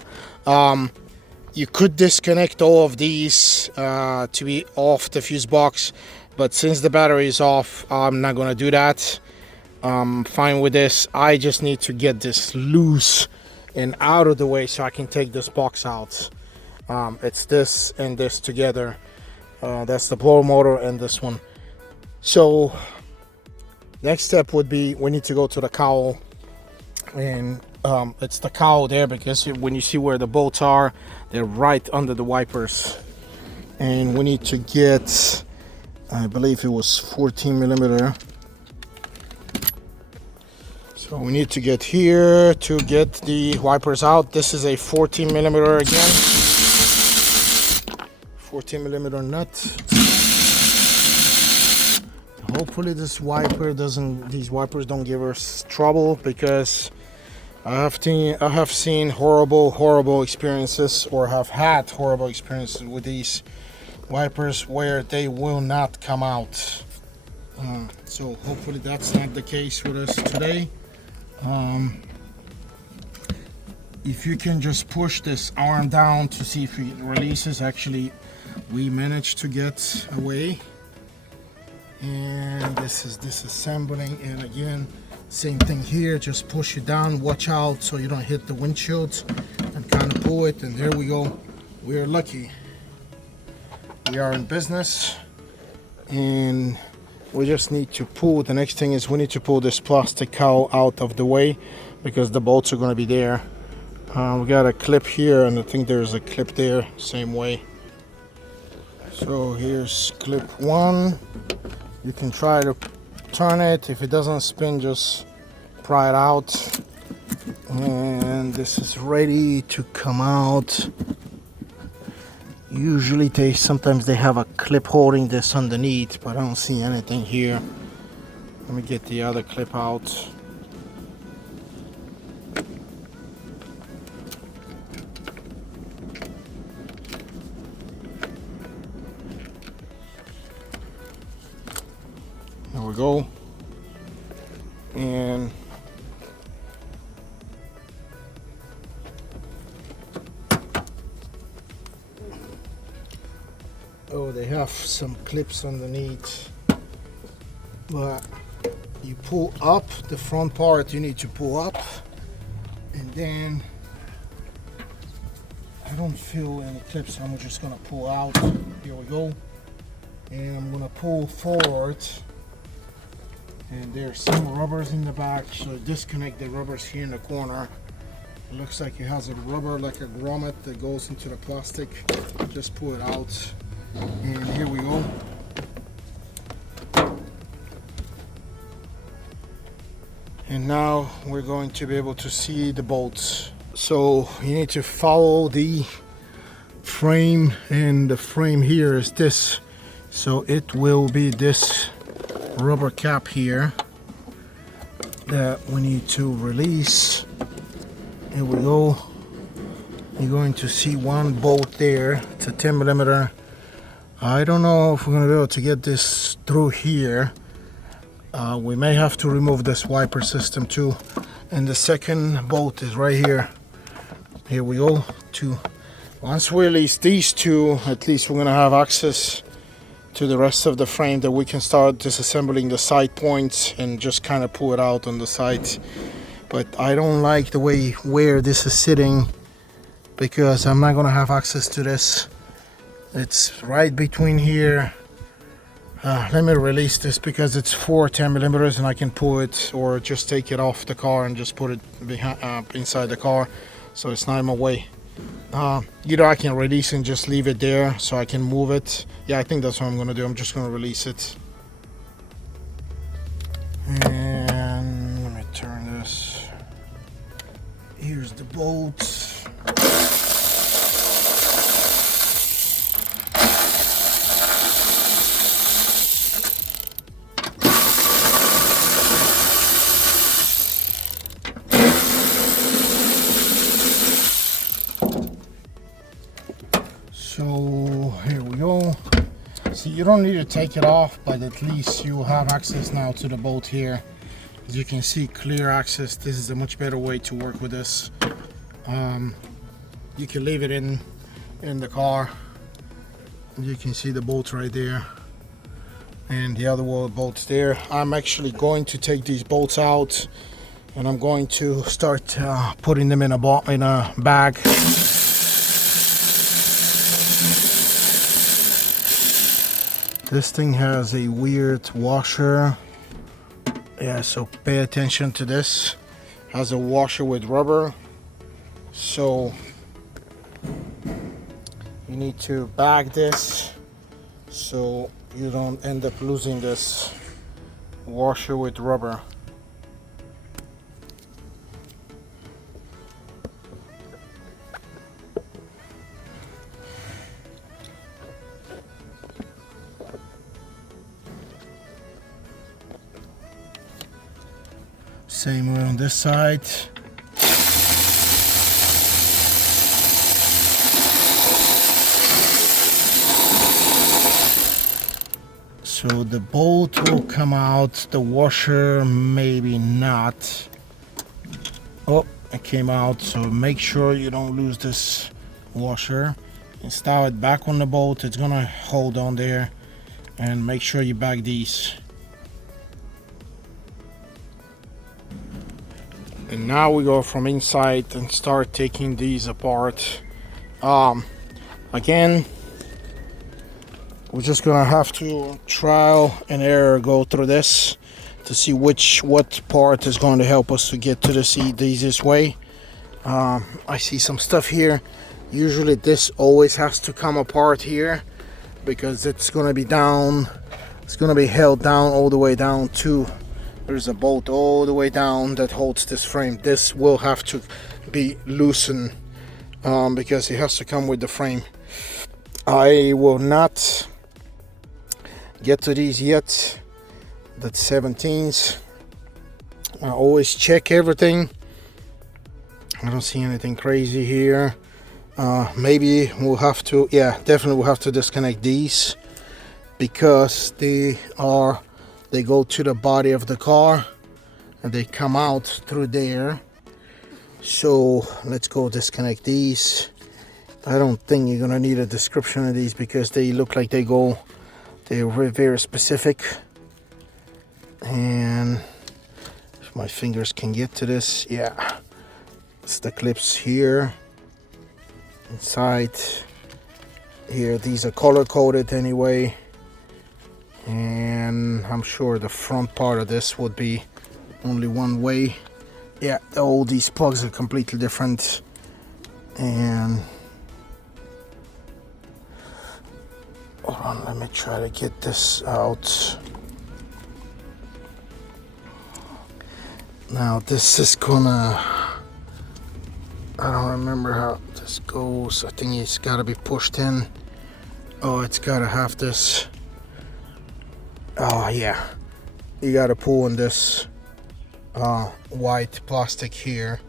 You could disconnect all of these to be off the fuse box, but since the battery is off, I'm not gonna do that. I'm fine with this. I just need to get this loose and out of the way so I can take this box out. It's this and this together. That's the blower motor and this one. So next step would be, we need to go to the cowl, and it's the cowl there, because when you see where the bolts are, they're right under the wipers, and we need to get, I believe it was 14 millimeter. So we need to get here to get the wipers out. This is a 14 millimeter again, 14 millimeter nut. Hopefully these wipers don't give us trouble, because I have seen horrible experiences, or have had horrible experiences with these wipers where they will not come out. So hopefully that's not the case with us today. If you can just push this arm down to see if it releases. Actually, we managed to get away. And this is disassembling, and again, same thing here, just push it down, watch out so you don't hit the windshield, and kind of pull it, and there we go. We are lucky, we are in business, and we just need to pull. The next thing is we need to pull this plastic cowl out of the way, because the bolts are going to be there. We got a clip here, and I think there's a clip there, same way. So here's clip one. You can try to turn it. If it doesn't spin, just pry it out. And this is ready to come out. Usually sometimes they have a clip holding this underneath, but I don't see anything here. Let me get the other clip out. There we go. And oh, they have some clips underneath, but you pull up the front part, you need to pull up, and then I don't feel any clips, so I'm just gonna pull out. Here we go. And I'm gonna pull forward, and there's some rubbers in the back, so disconnect the rubbers here in the corner. It looks like it has a rubber, like a grommet that goes into the plastic. Just pull it out, and here we go. And now we're going to be able to see the bolts. So you need to follow the frame, and the frame here is this. So it will be this rubber cap here that we need to release. Here we go. You're going to see one bolt there. It's a 10 millimeter. I don't know if we're going to be able to get this through here. We may have to remove this wiper system too. And the second bolt is right here. Here we go. Once we release these two, at least we're gonna have access to the rest of the frame that we can start disassembling the side points and just kind of pull it out on the sides. But I don't like the way where this is sitting, because I'm not gonna have access to this. It's right between here. Let me release this because it's 4 10mm and I can pull it or just take it off the car and just put it behind, inside the car, so it's not in my way. Either I can release and just leave it there so I can move it. Yeah, I think that's what I'm gonna do. I'm just gonna release it. And let me turn this. Here's the bolts. So here we go. See, you don't need to take it off, but at least you have access now to the bolt here. As you can see, clear access. This is a much better way to work with this. You can leave it in the car. You can see the bolt right there, and the other bolts there. I'm actually going to take these bolts out, and I'm going to start putting them in a bag. This thing has a weird washer. Yeah, so pay attention to this. Has a washer with rubber. So you need to bag this so you don't end up losing this washer with rubber. Same way on this side. So the bolt will come out, the washer maybe not. Oh, it came out, so make sure you don't lose this washer. Install it back on the bolt, it's gonna hold on there, and make sure you bag these. And now we go from inside and start taking these apart. Again, we're just gonna have to trial and error go through this to see what part is going to help us to get to the seat the easiest way. I see some stuff here. Usually this always has to come apart here because it's gonna be down. It's gonna be held down all the way down to. There's a bolt all the way down that holds this frame. This will have to be loosened because it has to come with the frame. I will not get to these yet. That's 17s. I always check everything. I don't see anything crazy here. Maybe we'll have to, yeah, definitely we'll have to disconnect these because they go to the body of the car and they come out through there. So let's go disconnect these. I don't think you're gonna need a description of these because they look like they're very specific. And if my fingers can get to this, yeah, it's the clips here inside here. These are color coded anyway. And I'm sure the front part of this would be only one way. Yeah, all these plugs are completely different. And hold on, let me try to get this out. Now this is gonna, I don't remember how this goes. I think it's gotta be pushed in. Oh, it's gotta have this. Oh yeah, you gotta pull on this white plastic here.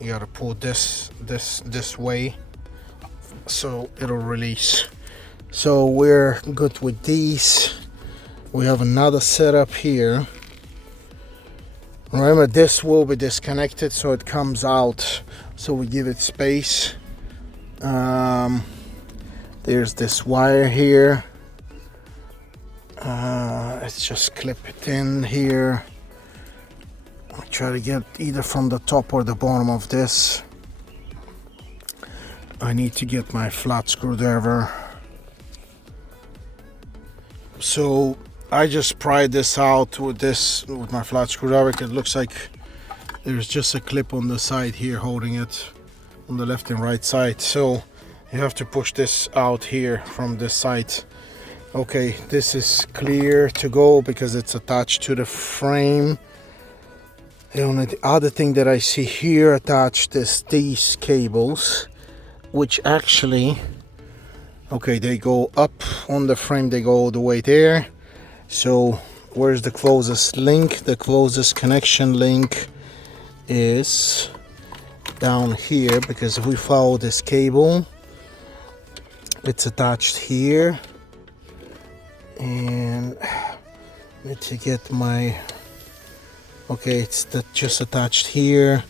You gotta pull this way so it'll release. So we're good with these. We have another setup here. Remember, this will be disconnected so it comes out, so we give it space. There's this wire here. Let's just clip it in here. I'll try to get either from the top or the bottom of this. I need to get my flat screwdriver. So I just pried this out with my flat screwdriver. It looks like there's just a clip on the side here holding it on the left and right side. So you have to push this out here from this side. Okay, this is clear to go because it's attached to the frame. The only other thing that I see here attached is these cables, which actually, okay, they go up on the frame, they go all the way there. So where's the closest link? The closest connection link is down here, because if we follow this cable, it's attached here. And I need to get my, okay, it's just attached here,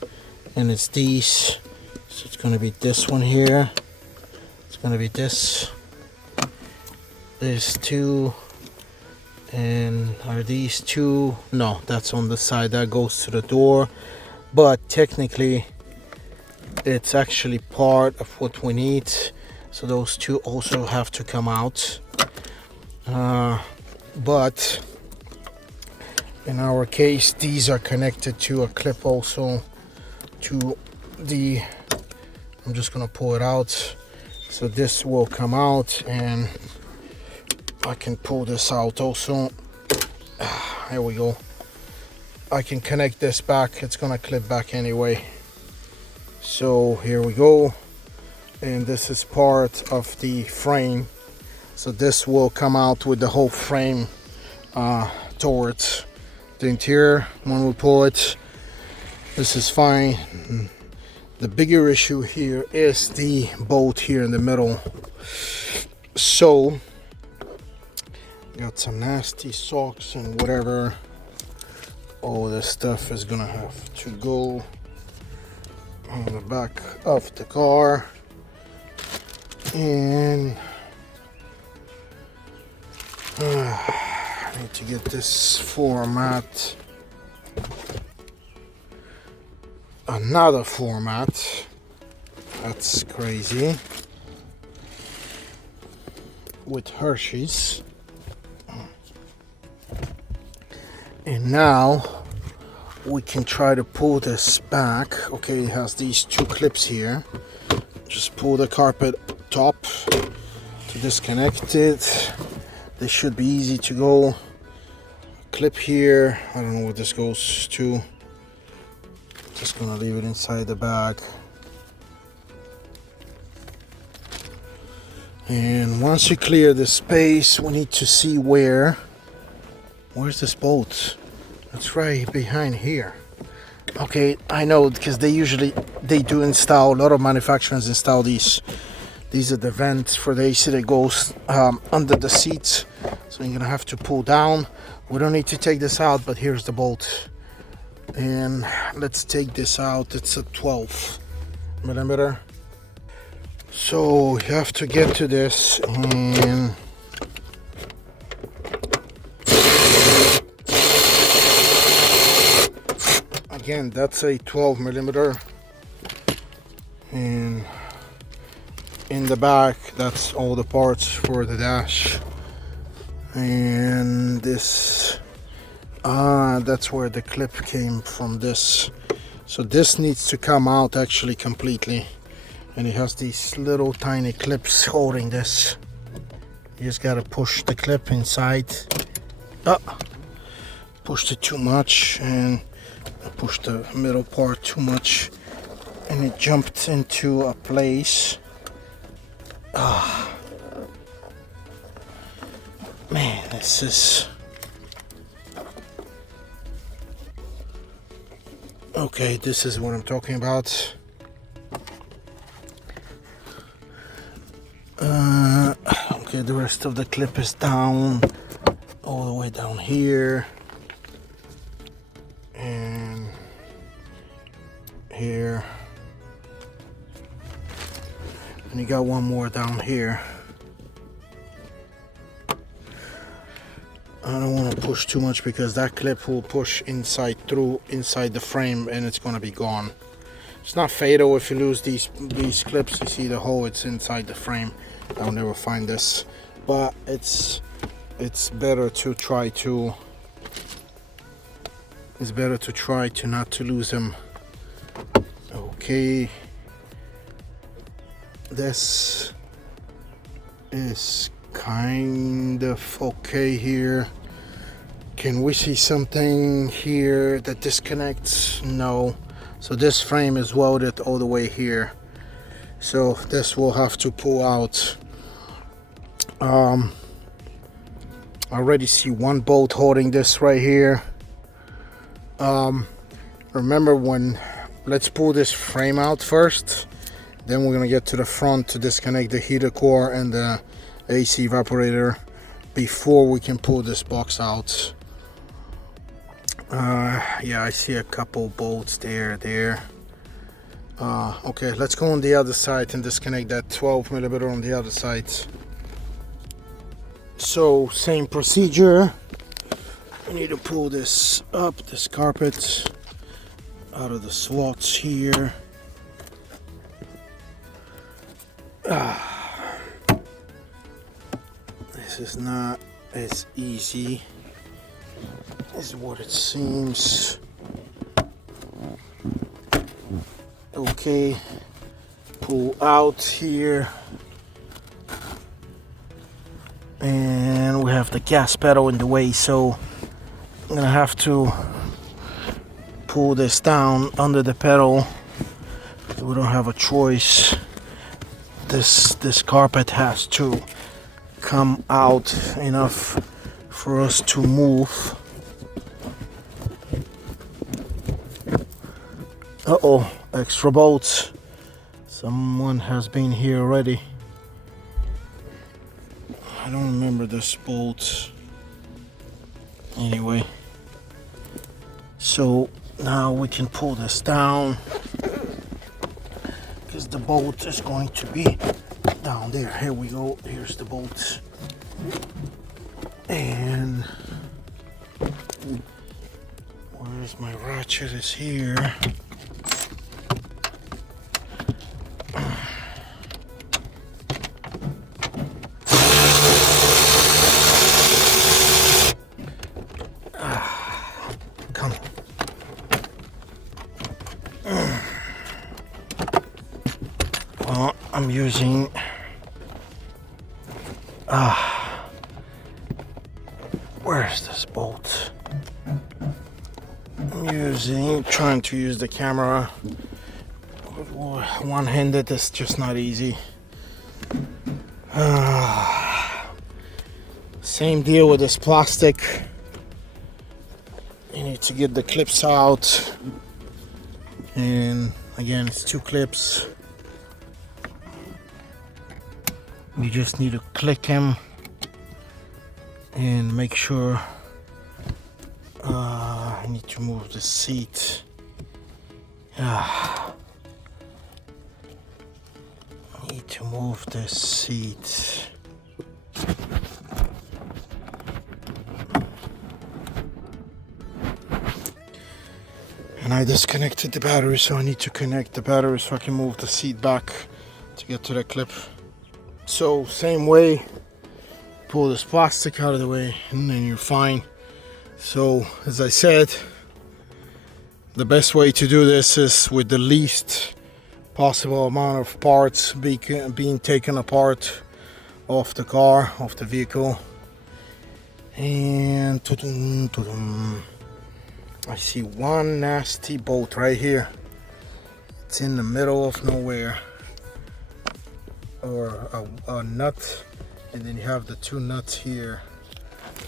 and it's these. So it's going to be this one here. It's going to be this. There's two. And are these two? No, that's on the side. That goes to the door. But technically, it's actually part of what we need. So those two also have to come out. But in our case, these are connected to a clip also to the, I'm just gonna pull it out. So this will come out, and I can pull this out also. Here we go. I can connect this back. It's gonna clip back anyway. So here we go. And this is part of the frame. So this will come out with the whole frame towards the interior when we pull it. This is fine. The bigger issue here is the bolt here in the middle. So got some nasty socks and whatever. All this stuff is gonna have to go on the back of the car. And I need to get this floor mat. Another floor mat. That's crazy. With Hershey's. And now we can try to pull this back. Okay, it has these two clips here. Just pull the carpet top to disconnect it. This should be easy to go. Clip here. I don't know what this goes to. Just gonna leave it inside the bag. And once you clear the space, we need to see where's this bolt? It's right behind here. Okay, I know, because they do install, a lot of manufacturers install these. These are the vents for the AC that goes under the seats. So you're gonna have to pull down. We don't need to take this out, but here's the bolt. And let's take this out. It's a 12mm. So you have to get to this, and again, that's a 12mm. And in the back, that's all the parts for the dash. And this, that's where the clip came from, this. So this needs to come out actually completely. And it has these little tiny clips holding this. You just gotta push the clip inside. Pushed it too much, and I pushed the middle part too much, and it jumped into a place. Man, this is okay. This is what I'm talking about. Okay, the rest of the clip is down. all the way down here and here, and you got one more down here. I don't want to push too much because that clip will push inside the frame and it's going to be gone. It's not fatal if you lose these clips. You see the hole, it's inside the frame. I'll never find this, but it's better to try to not to lose them. Okay, this is kind of okay here. Can we see something here that disconnects? No. So this frame is welded all the way here, so this will have to pull out. I already see one bolt holding this right here. Remember let's pull this frame out first, then we're gonna get to the front to disconnect the heater core and the AC evaporator before we can pull this box out. Yeah, I see a couple bolts there. Okay, let's go on the other side and disconnect that 12mm on the other side. So same procedure. We need to pull this up, this carpet out of the slots here. This is not as easy as what it seems. Okay, pull out here, and we have the gas pedal in the way, so I'm gonna have to pull this down under the pedal. We don't have a choice. This carpet has to come out enough for us to move. Uh-oh, extra bolts. Someone has been here already. I don't remember this bolt. Anyway, so now we can pull this down because the bolt is going to be down there. Here we go. Here's the bolt. And where's my ratchet? Is here. Come. Well, I'm using where's this bolt? I'm trying to use the camera one-handed. Is just not easy. Same deal with this plastic. You need to get the clips out, and again, it's 2 clips. You just need to click them and make sure. I need to move the seat. I need to move the seat. And I disconnected the battery, so I need to connect the battery so I can move the seat back to get to the clip. So same way, pull this plastic out of the way and then you're fine. So as I said, the best way to do this is with the least possible amount of parts being taken apart off the car, off the vehicle. And I see one nasty bolt right here. It's in the middle of nowhere, or a nut, and then you have the 2 nuts here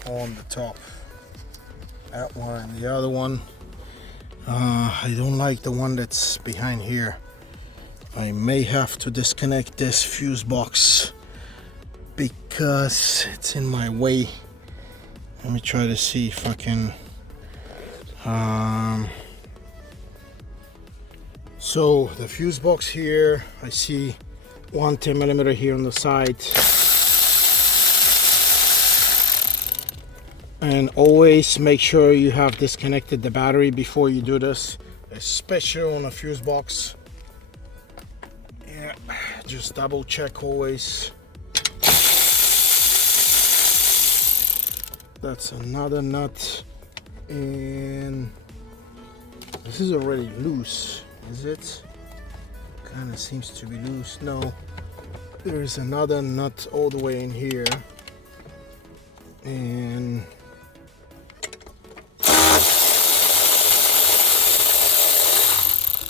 on the top. That one and the other one. I don't like the one that's behind here. I may have to disconnect this fuse box because it's in my way, Let me try to see if I can. So the fuse box here, I see one 10mm here on the side. And always make sure you have disconnected the battery before you do this, especially on a fuse box. Yeah, just double check always. That's another nut, and this is already loose, is it? Kind of seems to be loose. No, there's another nut all the way in here, and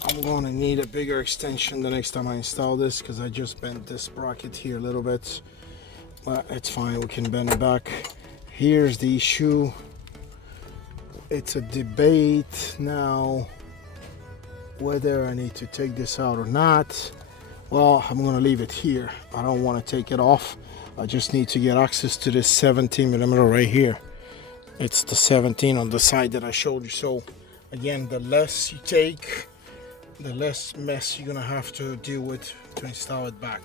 I'm gonna need a bigger extension the next time I install this, because I just bent this bracket here a little bit, but it's fine, we can bend it back. Here's the issue. It's a debate now whether I need to take this out or not. Well, I'm gonna leave it here. I don't want to take it off. I just need to get access to this 17mm right here. It's the 17 on the side that I showed you. So again, the less you take, the less mess you're gonna have to deal with to install it back.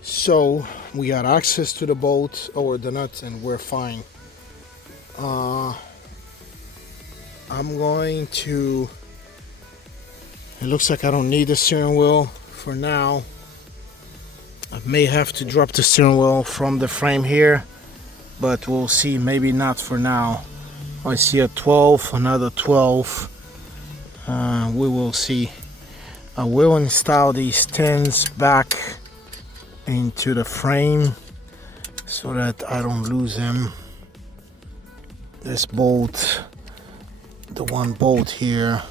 So we got access to the bolt or the nuts, and we're fine. I'm going to, it looks like I don't need the steering wheel for now. I may have to drop the steering wheel from the frame here, but we'll see. Maybe not for now. I see a 12, another 12. We will see. I will install these 10s back into the frame so that I don't lose them. This bolt, the one bolt here,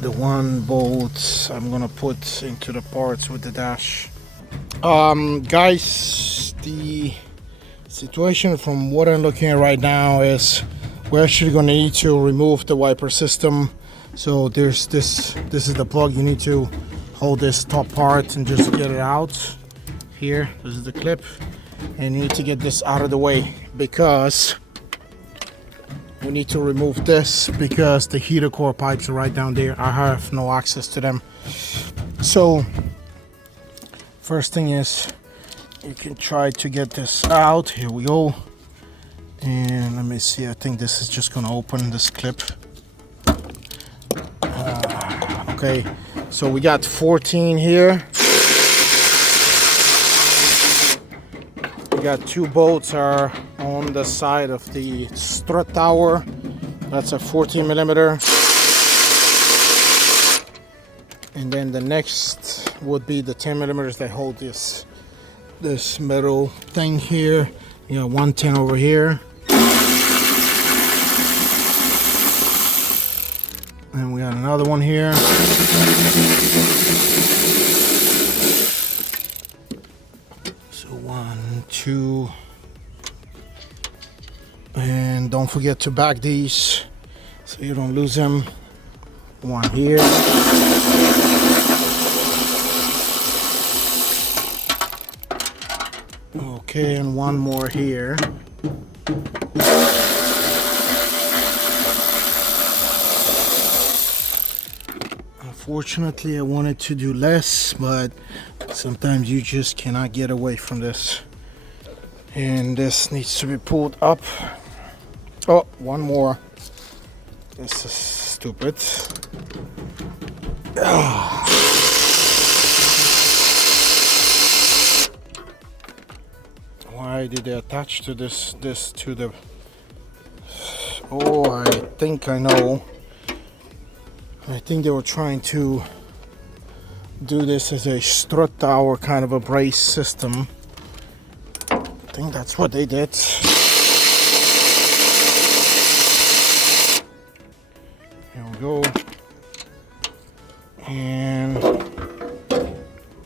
the one bolt I'm gonna put into the parts with the dash. Guys, the situation from what I'm looking at right now is we're actually going to need to remove the wiper system. So there's this is the plug. You need to hold this top part and just get it out here. This is the clip, and you need to get this out of the way because we need to remove this because the heater core pipes are right down there. I have no access to them. So first thing is you can try to get this out. Here we go. And let me see, I think this is just gonna open this clip. Okay, so we got 14 here. We got two bolts are on the side of the strut tower. That's a 14mm. And then the next would be the 10mm that hold this metal thing here. You got 110 over here. And we got another one here. So 1, 2. And don't forget to back these so you don't lose them. One here. Okay, and one more here. Unfortunately, I wanted to do less, but sometimes you just cannot get away from this. And this needs to be pulled up. Oh, one more. This is stupid. Why did they attach to this to the... Oh, I think I know. I think they were trying to do this as a strut tower kind of a brace system. I think that's what they did. Here we go. And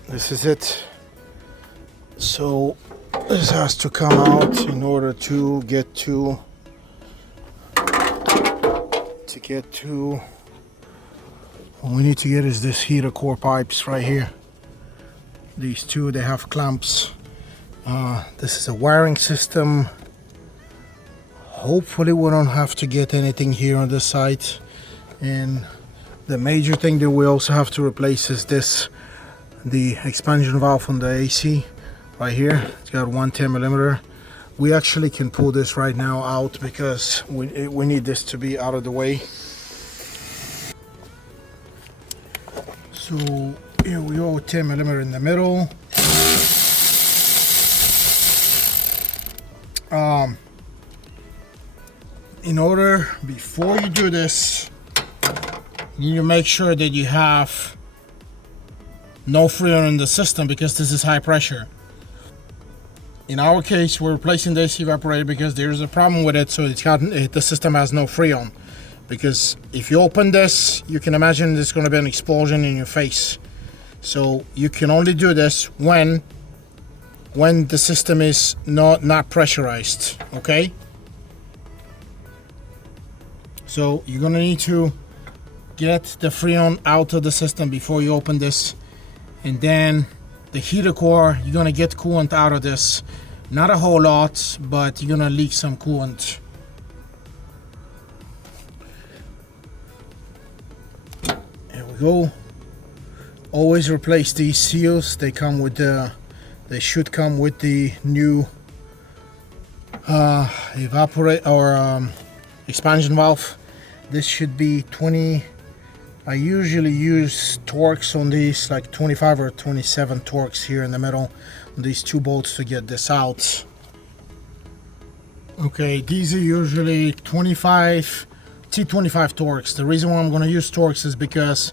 this is it. So this has to come out in order to get to what we need to get is this heater core pipes right here. These two, they have clamps, This is a wiring system. Hopefully we don't have to get anything here on this side. And the major thing that we also have to replace is this, the expansion valve on the AC right here. It's got 110 millimeter. We actually can pull this right now out because we need this to be out of the way. So here we go, 10 millimeter in the middle. In order, before you do this, you need to make sure that you have no freon in the system, because this is high pressure. In our case, we're replacing this evaporator because there's a problem with it, so the system has no freon. Because if you open this, you can imagine there's going to be an explosion in your face. So you can only do this when the system is not pressurized, okay? So you're gonna need to get the freon out of the system before you open this, and then the heater core, you're gonna get coolant out of this. Not a whole lot, but you're gonna leak some coolant. There we go. Always replace these seals. They come with they should come with the new evaporator or expansion valve. This should be 20. I usually use Torx on these, like 25 or 27 Torx here in the middle on these two bolts to get this out. Okay, these are usually 25 T25 Torx. The reason why I'm going to use Torx is because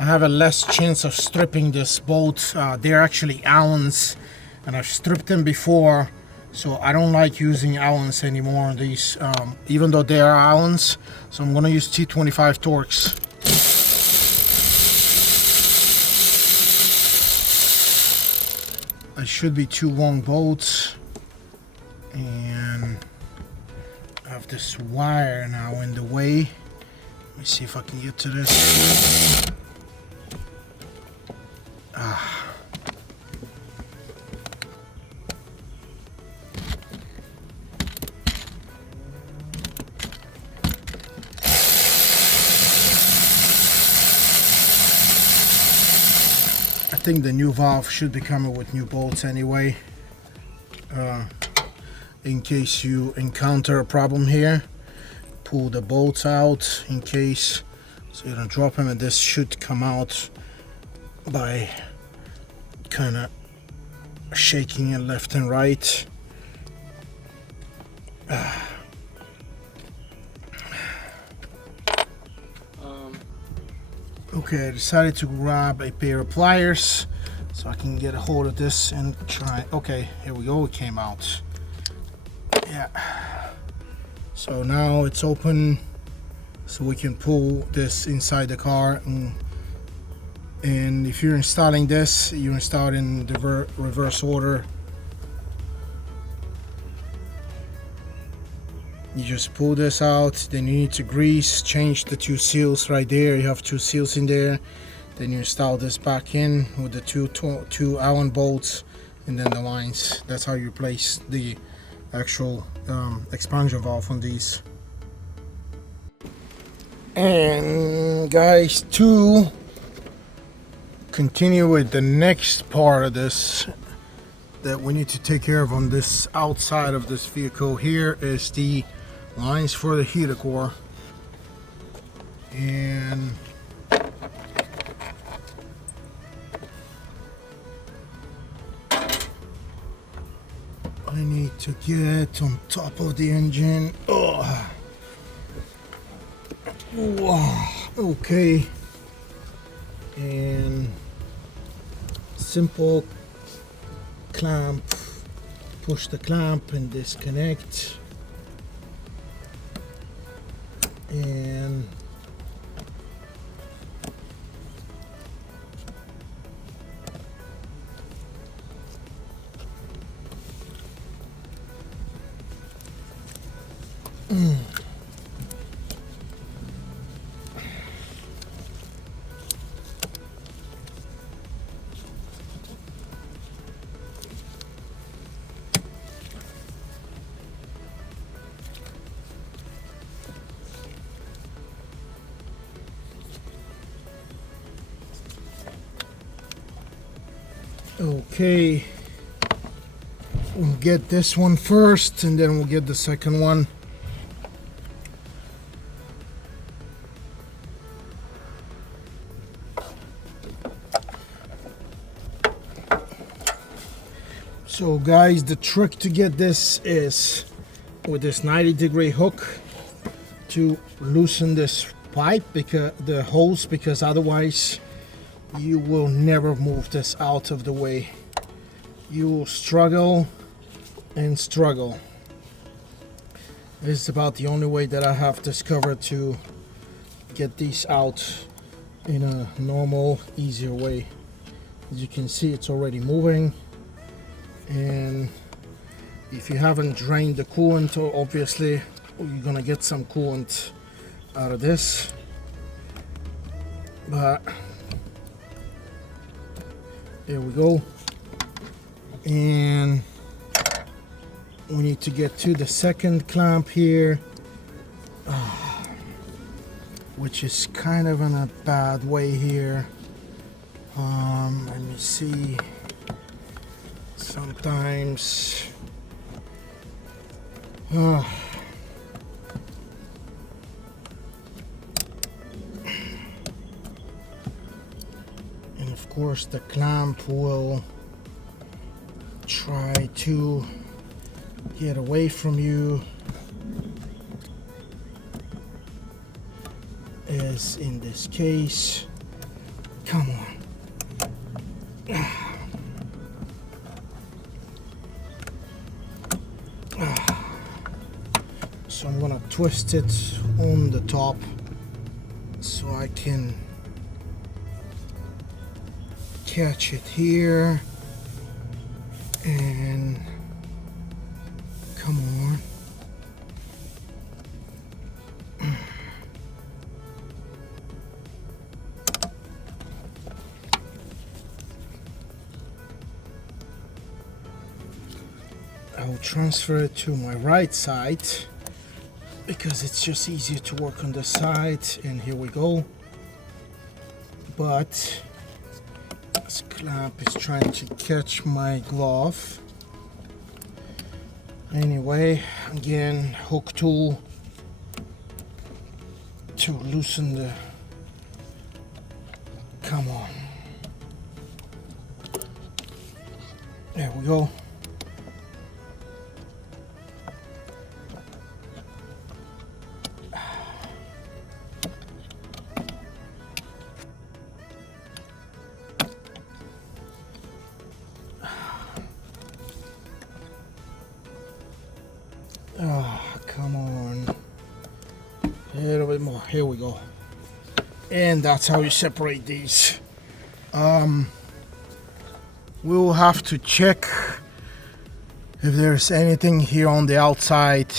I have a less chance of stripping this bolt. They're actually Allens, and I've stripped them before, so I don't like using Allens anymore on these, even though they are Allens. So I'm going to use T25 Torx. It should be two long bolts, and I have this wire now in the way. Let me see if I can get to this. I think the new valve should be coming with new bolts anyway, in case you encounter a problem here. Pull the bolts out in case, so you don't drop them, and this should come out by kind of shaking it left and right. Okay, I decided to grab a pair of pliers so I can get a hold of this and try. Okay, here we go, it came out. Yeah. So now it's open, so we can pull this inside the car. And if you're installing this, you install it in the reverse order. You just pull this out, then you need to grease, change the two seals right there. You have two seals in there. Then you install this back in with the two Allen bolts, and then the lines. That's how you replace the actual expansion valve on these. And guys, to continue with the next part of this that we need to take care of on this outside of this vehicle, here is the lines for the heater core. And I need to get on top of the engine. Oh. Wow. Okay. And simple clamp. Push the clamp and disconnect. And Okay, we'll get this one first and then we'll get the second one. So guys, the trick to get this is with this 90-degree hook to loosen this pipe, because the hose, because otherwise you will never move this out of the way. You will struggle and struggle. This is about the only way that I have discovered to get these out in a normal, easier way. As you can see, it's already moving, and if you haven't drained the coolant, obviously you're gonna get some coolant out of this, but there we go. And we need to get to the second clamp here, which is kind of in a bad way here. Let me see. Sometimes and of course the clamp will try to get away from you, as in this case. Come on. So I'm gonna twist it on the top so I can catch it here, and come on. I'll transfer it to my right side because it's just easier to work on the side, and here we go. But this clamp is trying to catch my glove. Anyway, again, hook tool to loosen the, come on. There we go. Oh, come on. A little bit more. Here we go. And that's how you separate these. We'll have to check if there's anything here on the outside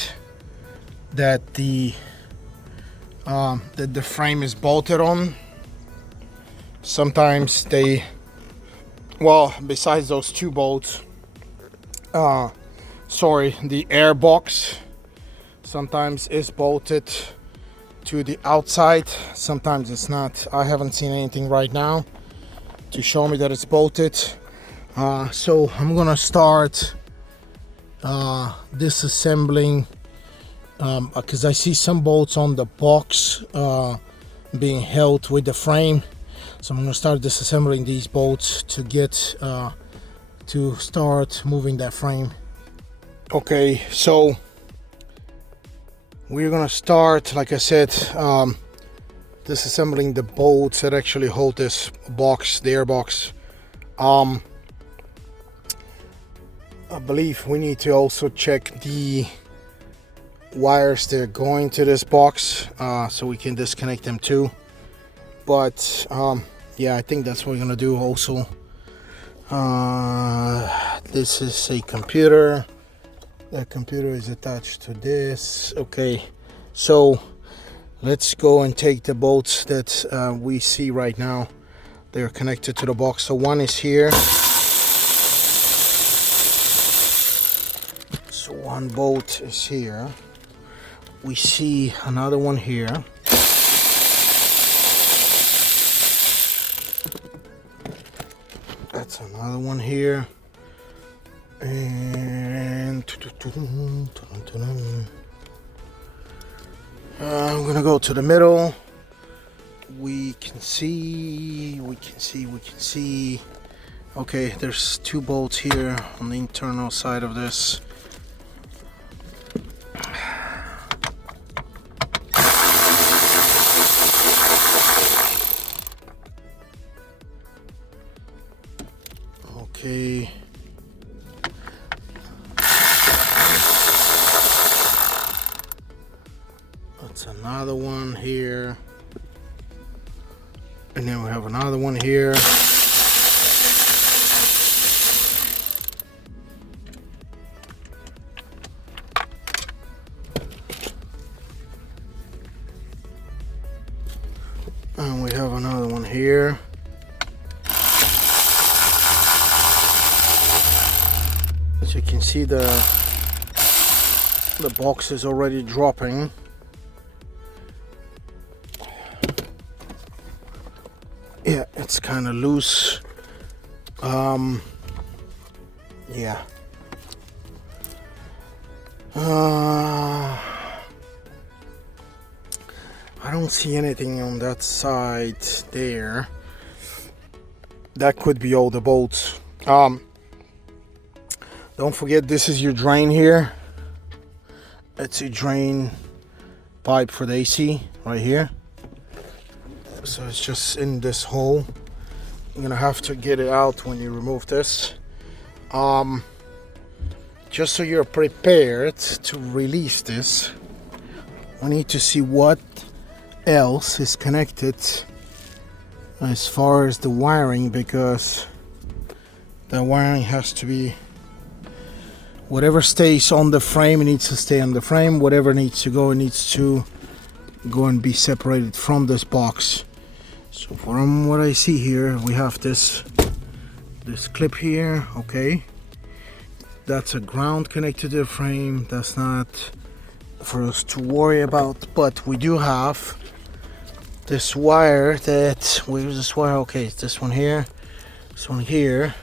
that the frame is bolted on. Sometimes they, well, besides those two bolts, sorry, the air box sometimes is bolted to the outside, sometimes it's not. I haven't seen anything right now to show me that it's bolted. So I'm gonna start disassembling, because I see some bolts on the box being held with the frame. So I'm gonna start disassembling these bolts to get to start moving that frame. Okay, so we're gonna start, like I said, disassembling the bolts that actually hold this box, the air box. I believe we need to also check the wires that are going to this box, so we can disconnect them too. But yeah, I think that's what we're gonna do also. This is a computer. That computer is attached to this. Okay, so let's go and take the bolts that we see right now. They're connected to the box. So one is here. So one bolt is here. We see another one here. That's That's another one here. And I'm gonna go to the middle. We can see. Okay, there's 2 bolts here on the internal side of this. Okay. That's another one here. And then we have another one here. And we have another one here. As you can see, the box is already dropping. Yeah, it's kind of loose. Yeah. I don't see anything on that side there. That could be all the bolts. Don't forget, this is your drain here. It's a drain pipe for the AC right here. So it's just in this hole. You're gonna have to get it out when you remove this. Just so you're prepared to release this, we need to see what else is connected as far as the wiring, because the wiring has to be, whatever stays on the frame, it needs to stay on the frame. Whatever needs to go, it needs to go and be separated from this box. So from what I see here, we have this clip here. Okay, that's a ground connected to the frame. That's not for us to worry about, but we do have this wire. Where's this wire? Okay, it's this one here, this one here.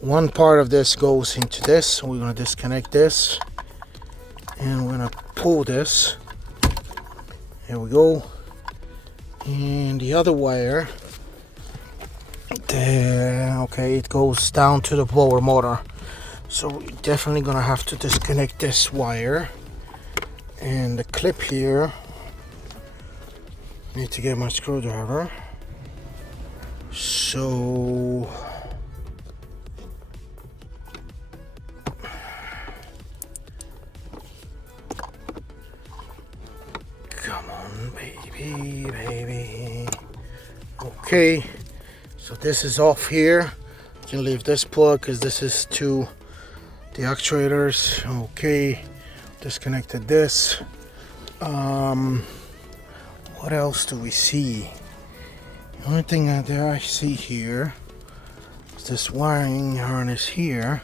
One part of this goes into this, so we're gonna disconnect this and we're gonna pull this. Here we go. And the other wire there, okay, it goes down to the blower motor. So we're definitely gonna have to disconnect this wire. And the clip here, need to get my screwdriver. So come on, baby. Okay, so this is off here. You can leave this plug because this is to the actuators. Okay, disconnected this. What else do we see? The only thing that I see here is this wiring harness here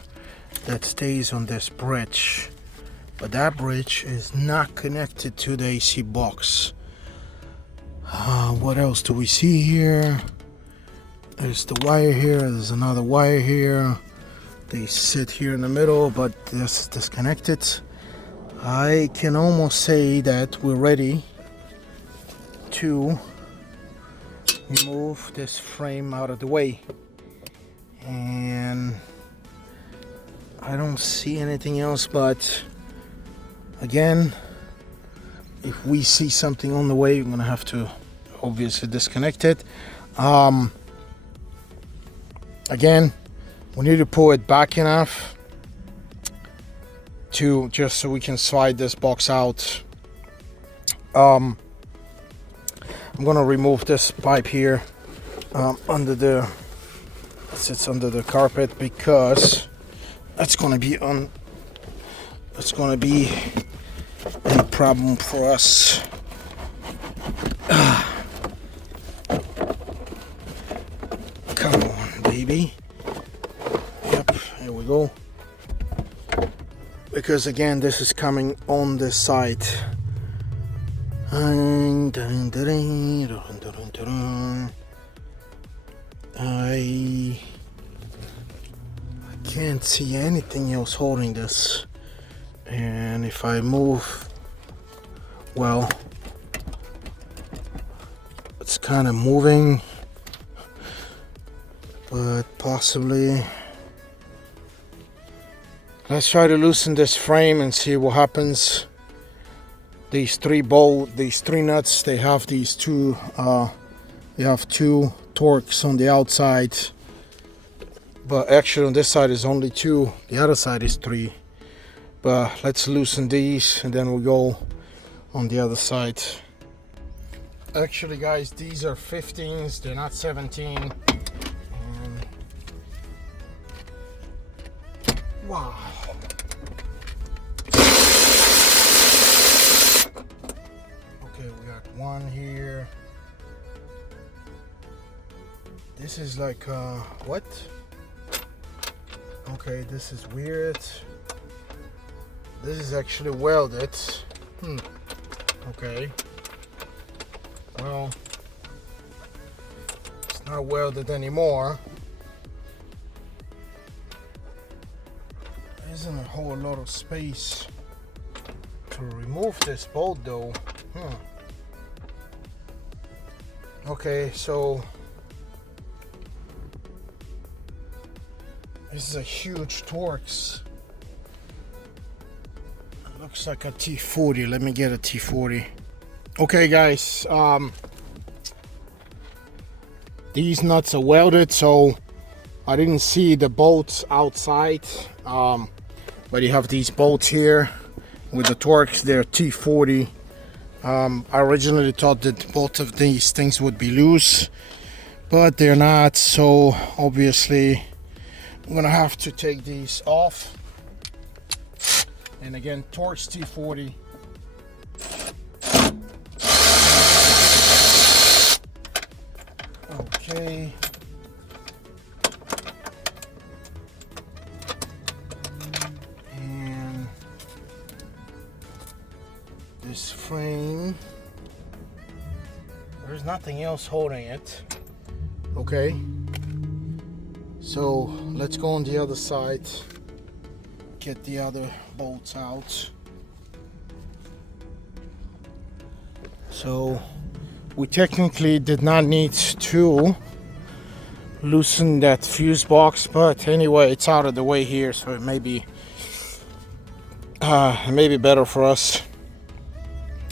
that stays on this bridge, but that bridge is not connected to the AC box. What else do we see here? There's the wire here, there's another wire here. They sit here in the middle, but this is disconnected. I can almost say that we're ready to remove this frame out of the way. And I don't see anything else, but again, if we see something on the way, we're gonna have to obviously disconnect it. Again, we need to pull it back enough to just so we can slide this box out. I'm gonna remove this pipe here under the, sits under the carpet, because that's gonna be a problem for us. Come on, baby. Yep, here we go. Because again, this is coming on this side. can't see anything else holding this. And if I move, well, it's kind of moving, but possibly. Let's try to loosen this frame and see what happens. These three nuts, they have these two torques on the outside, but actually on this side is only 2, the other side is 3. But let's loosen these and then we'll go on the other side. Actually guys, these are 15s, they're not 17. Wow. Okay, we got one here. This is like what? Okay, this is weird. This is actually welded. Okay. Well, it's not welded anymore. There isn't a whole lot of space to remove this bolt though. Okay, so this is a huge Torx. It looks like a T40. Let me get a T40. Okay guys, these nuts are welded, so I didn't see the bolts outside, but you have these bolts here with the Torx. They're T40. I originally thought that both of these things would be loose, but they're not, so obviously I'm gonna have to take these off. And again, Torx T40. Okay. And this frame, there's nothing else holding it. Okay. So let's go on the other side, get the other bolts out. So we technically did not need to loosen that fuse box, but anyway, it's out of the way here, so it may be better for us.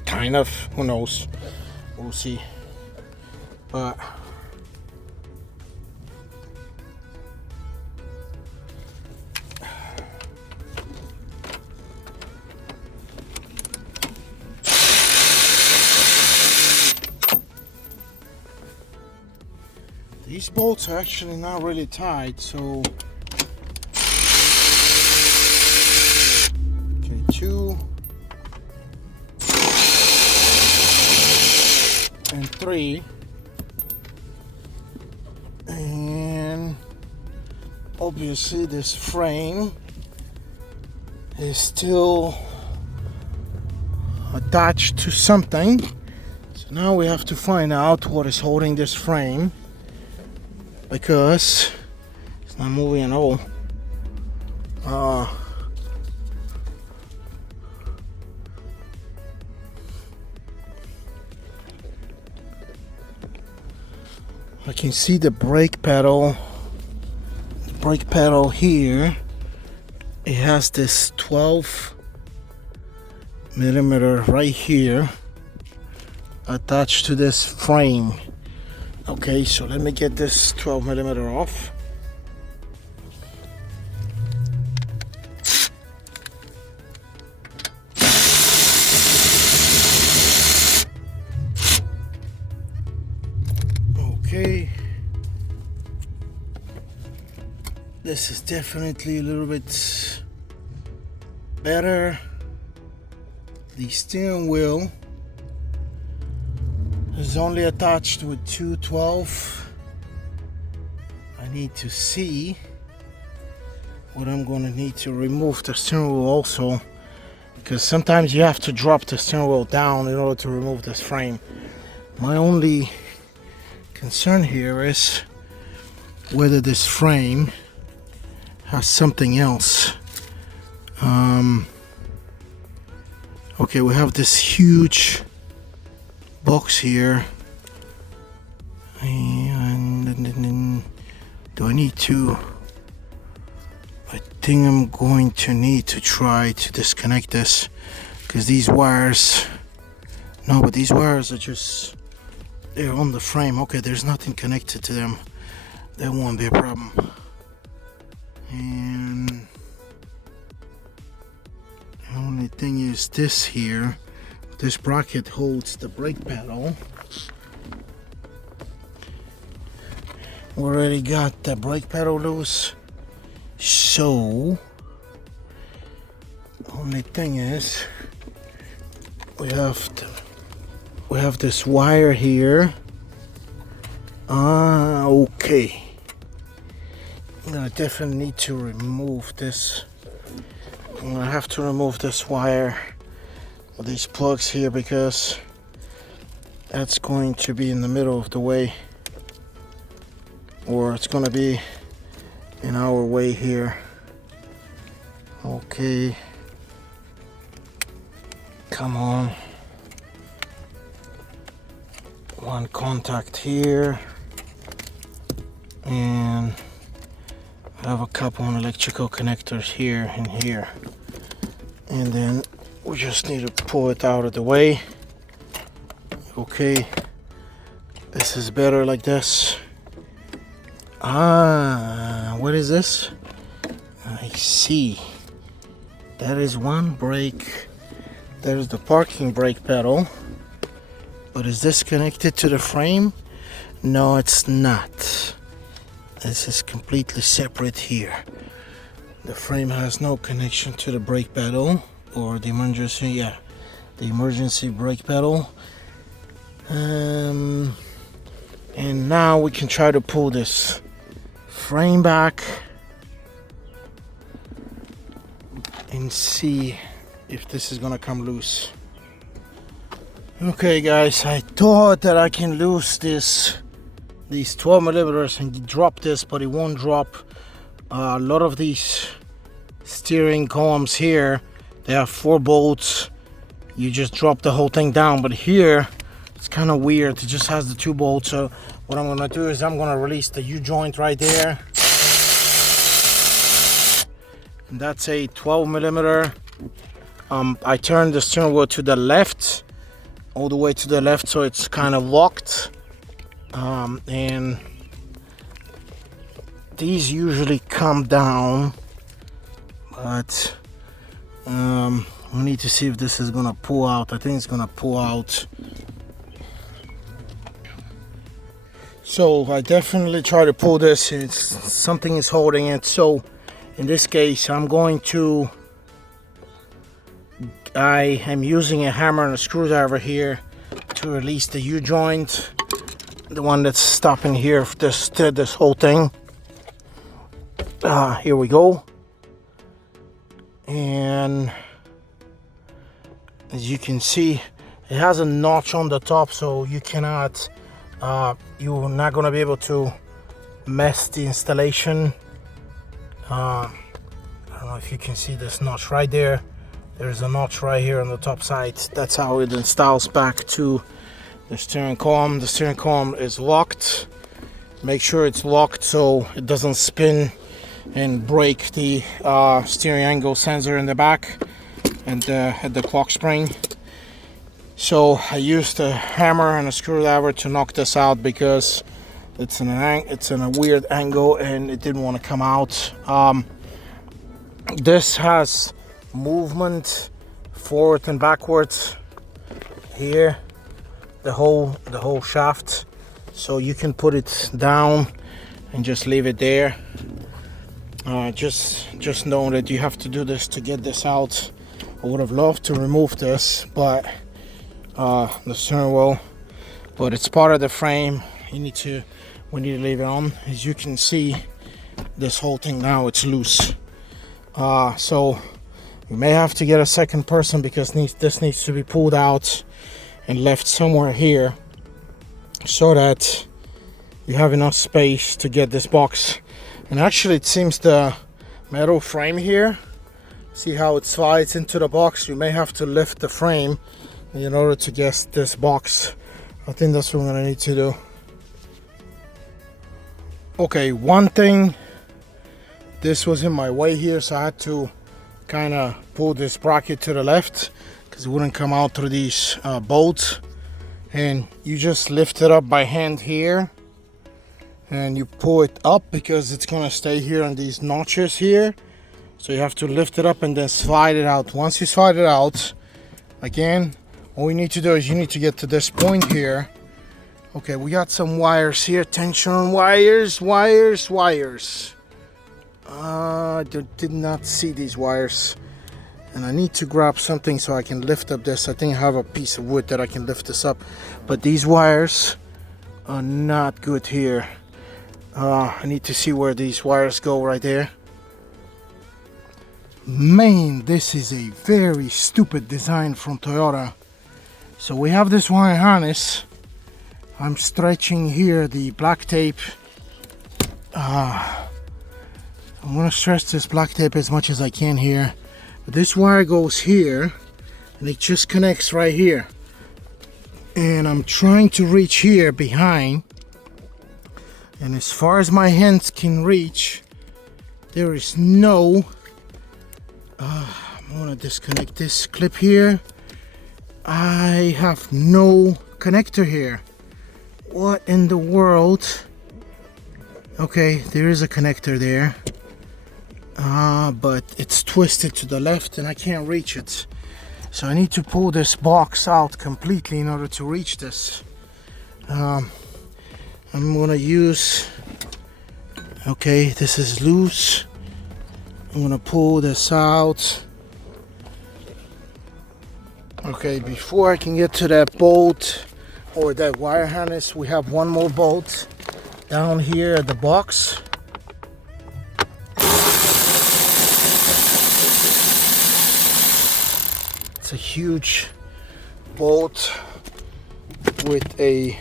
Kind of, who knows? We'll see. But these bolts are actually not really tight, so okay, 2 and 3, and obviously this frame is still attached to something, so now we have to find out what is holding this frame, because it's not moving at all. I can see the brake pedal. The brake pedal here, it has this 12 millimeter right here attached to this frame. Okay, so let me get this 12 millimeter off. Okay, this is definitely a little bit better. The steering wheel is only attached with 212. I need to see what I'm going to need to remove the steering wheel also, because sometimes you have to drop the steering wheel down in order to remove this frame. My only concern here is whether this frame has something else. Okay, we have this huge box here, and do I need to? I think I'm going to need to try to disconnect this, because these wires, no, but these wires are just, they're on the frame. Okay, there's nothing connected to them. That won't be a problem. And the only thing is this here. This bracket holds the brake pedal. Already got the brake pedal loose. So the only thing is we have this wire here. Okay. I'm gonna definitely need to remove this. I'm gonna have to remove this wire with these plugs here, because that's going to be in the middle of the way, or it's gonna be in our way here. Okay, come on. One contact here, and I have a couple of electrical connectors here and here, and then we just need to pull it out of the way. Okay, this is better like this. What is this? I see. That is one brake. There's the parking brake pedal. But is this connected to the frame? No, it's not. This is completely separate here. The frame has no connection to the brake pedal or the emergency, the emergency brake pedal. And now we can try to pull this frame back and see if this is gonna come loose. Okay guys, I thought that I can lose these 12 millimeters and drop this, but it won't drop. A lot of these steering columns here, they have 4 bolts. You just drop the whole thing down, but here it's kind of weird. It just has the 2 bolts. So what I'm gonna do is I'm gonna release the U-joint right there, and that's a 12 millimeter. I turned the steering wheel to the left, all the way to the left, so it's kind of locked. And these usually come down, but we need to see if this is gonna pull out. I think it's gonna pull out. So I definitely try to pull this. Something is holding it. So in this case, I am using a hammer and a screwdriver here to release the U-joint, the one that's stopping here, this whole thing. Here we go. And as you can see, it has a notch on the top, so you cannot, you're not going to be able to mess the installation. I don't know if you can see this notch right there. There's a notch right here on the top side. That's how it installs back to the steering column. The steering column is locked. Make sure it's locked so it doesn't spin and break the steering angle sensor in the back and at the clock spring. So I used a hammer and a screwdriver to knock this out, because it's in a weird angle and it didn't want to come out. This has movement forward and backwards here, the whole shaft, so you can put it down and just leave it there. Just know that you have to do this to get this out. I would have loved to remove this, but the steering wheel, but it's part of the frame. We need to leave it on. As you can see, this whole thing now, it's loose. So you may have to get a second person, because this needs to be pulled out and left somewhere here, so that you have enough space to get this box. And actually it seems the metal frame here. See how it slides into the box? You may have to lift the frame in order to get this box. I think that's what I'm gonna need to do. Okay, one thing, this was in my way here, so I had to kind of pull this bracket to the left because it wouldn't come out through these bolts. And you just lift it up by hand here and you pull it up because it's gonna stay here on these notches here. So you have to lift it up and then slide it out. Once you slide it out, again, all you need to do is you need to get to this point here. Okay, we got some wires here, tension wires. I did not see these wires. And I need to grab something so I can lift up this. I think I have a piece of wood that I can lift this up. But these wires are not good here. I need to see where these wires go right there. Man, this is a very stupid design from Toyota. So we have this wire harness. I'm stretching here the black tape. I'm gonna stretch this black tape as much as I can here. This wire goes here and it just connects right here. And I'm trying to reach here behind. And as far as my hands can reach, there is no... I'm gonna disconnect this clip here. I have no connector here. What in the world? Okay, there is a connector there. But it's twisted to the left and I can't reach it. So I need to pull this box out completely in order to reach this. I'm gonna use... Okay, this is loose. I'm gonna pull this out. Okay, before I can get to that bolt or that wire harness, we have one more bolt down here at the box. It's a huge bolt with a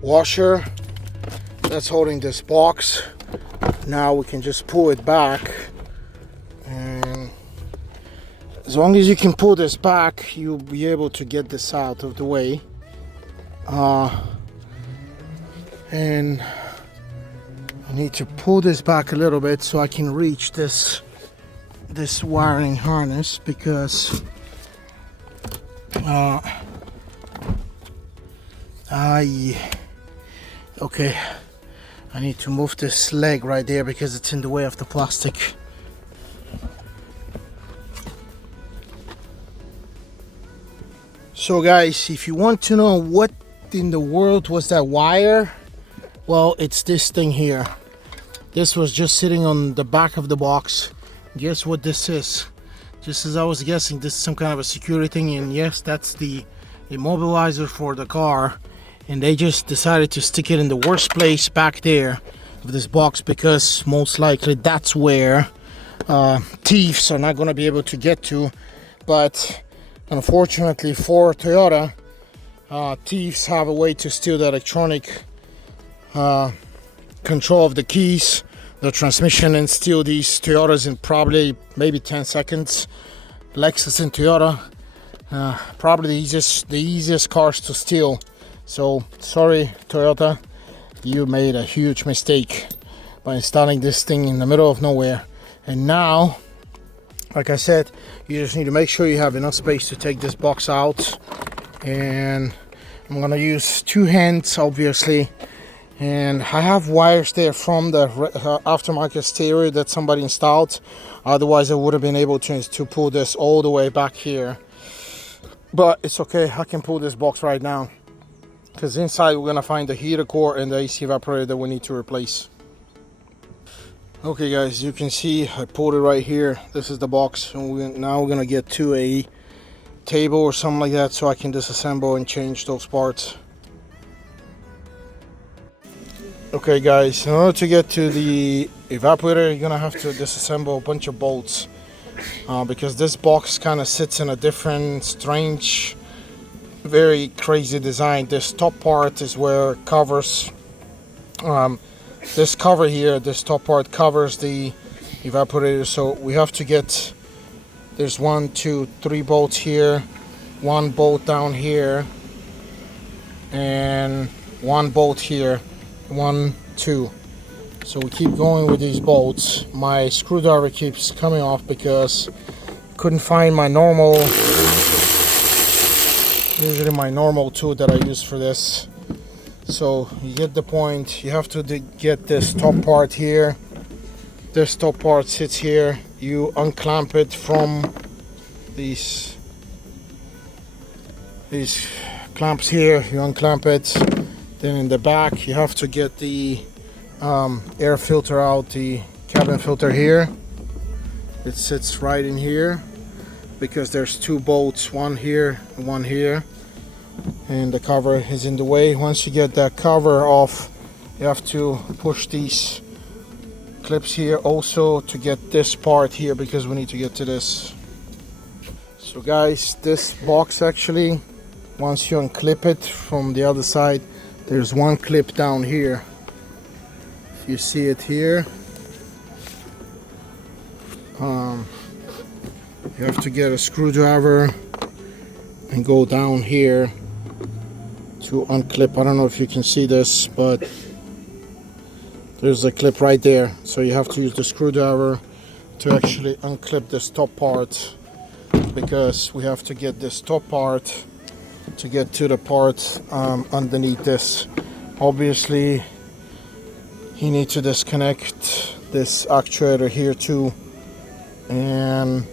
washer that's holding this box. Now we can just pull it back, and as long as you can pull this back, you'll be able to get this out of the way. And I need to pull this back a little bit so I can reach this wiring harness, because okay, I need to move this leg right there because it's in the way of the plastic. So guys, if you want to know what in the world was that wire, well, it's this thing here. This was just sitting on the back of the box. Guess what this is? Just as I was guessing, this is some kind of a security thing, and yes, that's the immobilizer for the car. And they just decided to stick it in the worst place back there of this box, because most likely that's where thieves are not going to be able to get to. But unfortunately for Toyota, thieves have a way to steal the electronic control of the keys, the transmission, and steal these Toyotas in probably maybe 10 seconds. Lexus and Toyota, probably the easiest cars to steal. So sorry Toyota, you made a huge mistake by installing this thing in the middle of nowhere. And now, like I said, you just need to make sure you have enough space to take this box out. And I'm gonna use two hands, obviously, and I have wires there from the aftermarket stereo that somebody installed. Otherwise I would have been able to pull this all the way back here, but it's okay, I can pull this box right now, because inside we're gonna find the heater core and the AC evaporator that we need to replace. Okay guys, you can see I pulled it right here. This is the box, and now we're gonna get to a table or something like that so I can disassemble and change those parts. Okay guys, in order to get to the evaporator, you're gonna have to disassemble a bunch of bolts, because this box kind of sits in a different, strange, very crazy design. This top part is where it covers this cover here. This top part covers the evaporator. So we have to get, there's 1, 2, 3 bolts here, 1 bolt down here, and 1 bolt here, 1, 2. So we keep going with these bolts. My screwdriver keeps coming off because I couldn't find my normal, usually my normal tool that I use for this. So you get the point. You have to get this top part here. This top part sits here. You unclamp it from these clamps here. You unclamp it. Then in the back you have to get the air filter out, the cabin filter here. It sits right in here because there's 2 bolts, one here and one here, and the cover is in the way. Once you get that cover off, you have to push these clips here also to get this part here, because we need to get to this. So guys, this box actually, once you unclip it from the other side, there's 1 clip down here. You see it here. You have to get a screwdriver and go down here to unclip. I don't know if you can see this, but there's a clip right there. So you have to use the screwdriver to actually unclip this top part, because we have to get this top part to get to the part underneath this. Obviously you need to disconnect this actuator here too, and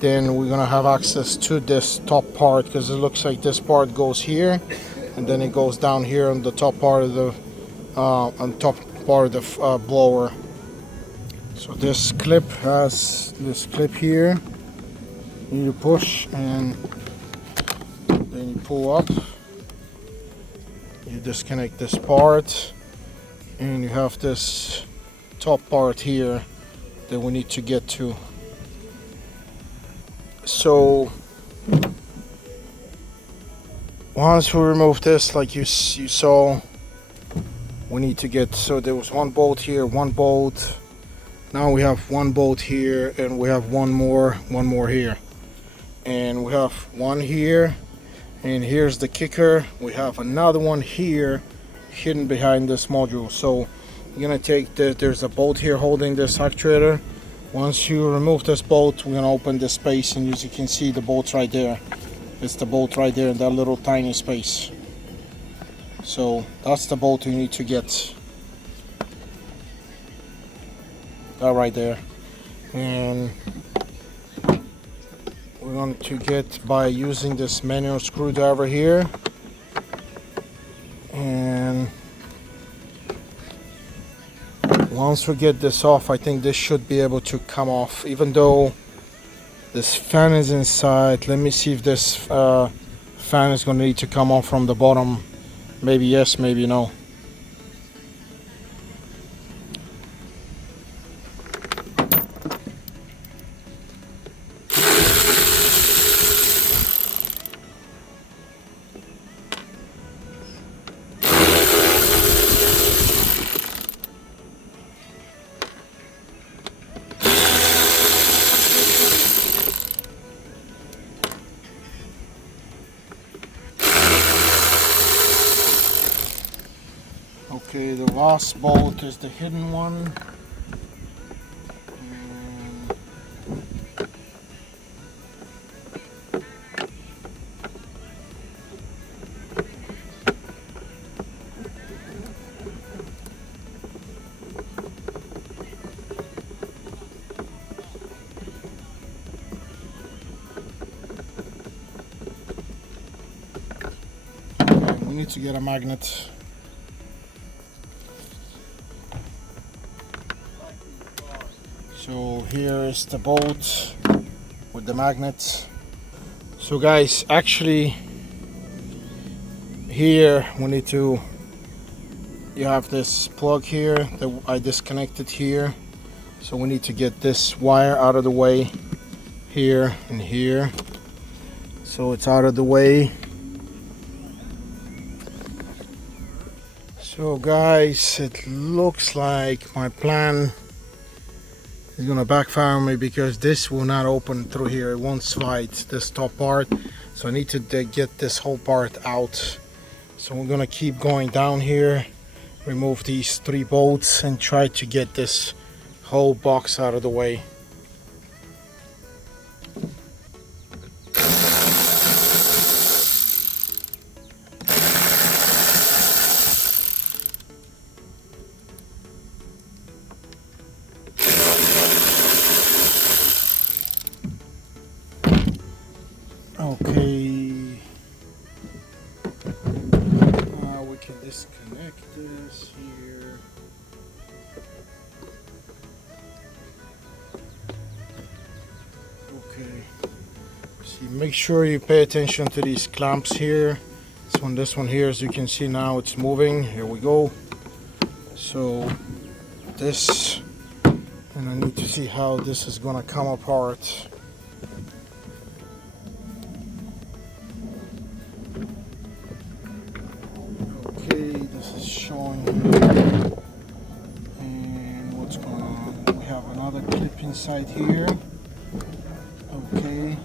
then we're gonna have access to this top part, because it looks like this part goes here and then it goes down here on the top part of the blower. So this clip has this clip here. You need to push and then you pull up. You disconnect this part, and you have this top part here that we need to get to. So once we remove this, like you saw, we need to get, so there was 1 bolt here, 1 bolt. Now we have 1 bolt here, and we have one more here, and we have 1 here, and here's the kicker. We have another one here hidden behind this module. So you're gonna take there's a bolt here holding this actuator. Once you remove this bolt, we're gonna open this space, and as you can see, the bolt's right there. It's the bolt right there in that little tiny space. So that's the bolt you need to get. That right there. And we're going to get by using this manual screwdriver here. And once we get this off, I think this should be able to come off, even though this fan is inside. Let me see if this fan is going to need to come off from the bottom. Maybe yes, maybe no. Okay, the last bolt is the hidden one. And we need to get a magnet. So here is the bolt with the magnet. So guys, actually here we need to, you have this plug here that I disconnected here. So we need to get this wire out of the way here and here. So it's out of the way. So guys, it looks like my plan It's gonna backfire on me because this will not open through here. It won't slide this top part, so I need to get this whole part out. So we're gonna keep going down here, remove these 3 bolts, and try to get this whole box out of the way. Okay, we can disconnect this here. Okay, see, make sure you pay attention to these clamps here. This one here, as you can see now, it's moving. Here we go. So this, and I need to see how this is gonna come apart. Showing here. And what's going on? We have another clip inside here. Okay.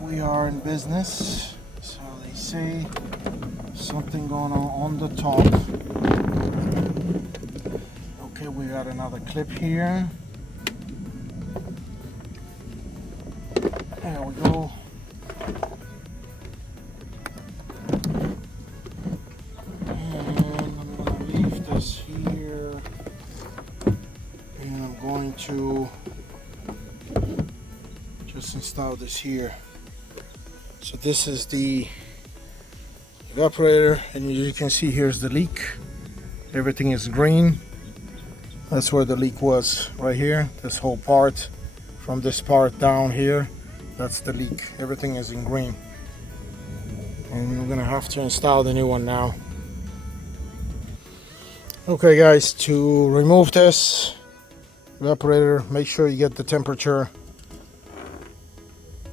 We are in business. So they say something going on the top. Okay, we got another clip here. There we go. To just install this here. So this is the evaporator, and you can see here's the leak. Everything is green. That's where the leak was, right here. This whole part, from this part down here, that's the leak. Everything is in green, and we're gonna have to install the new one now. Okay guys, to remove this evaporator, make sure you get the temperature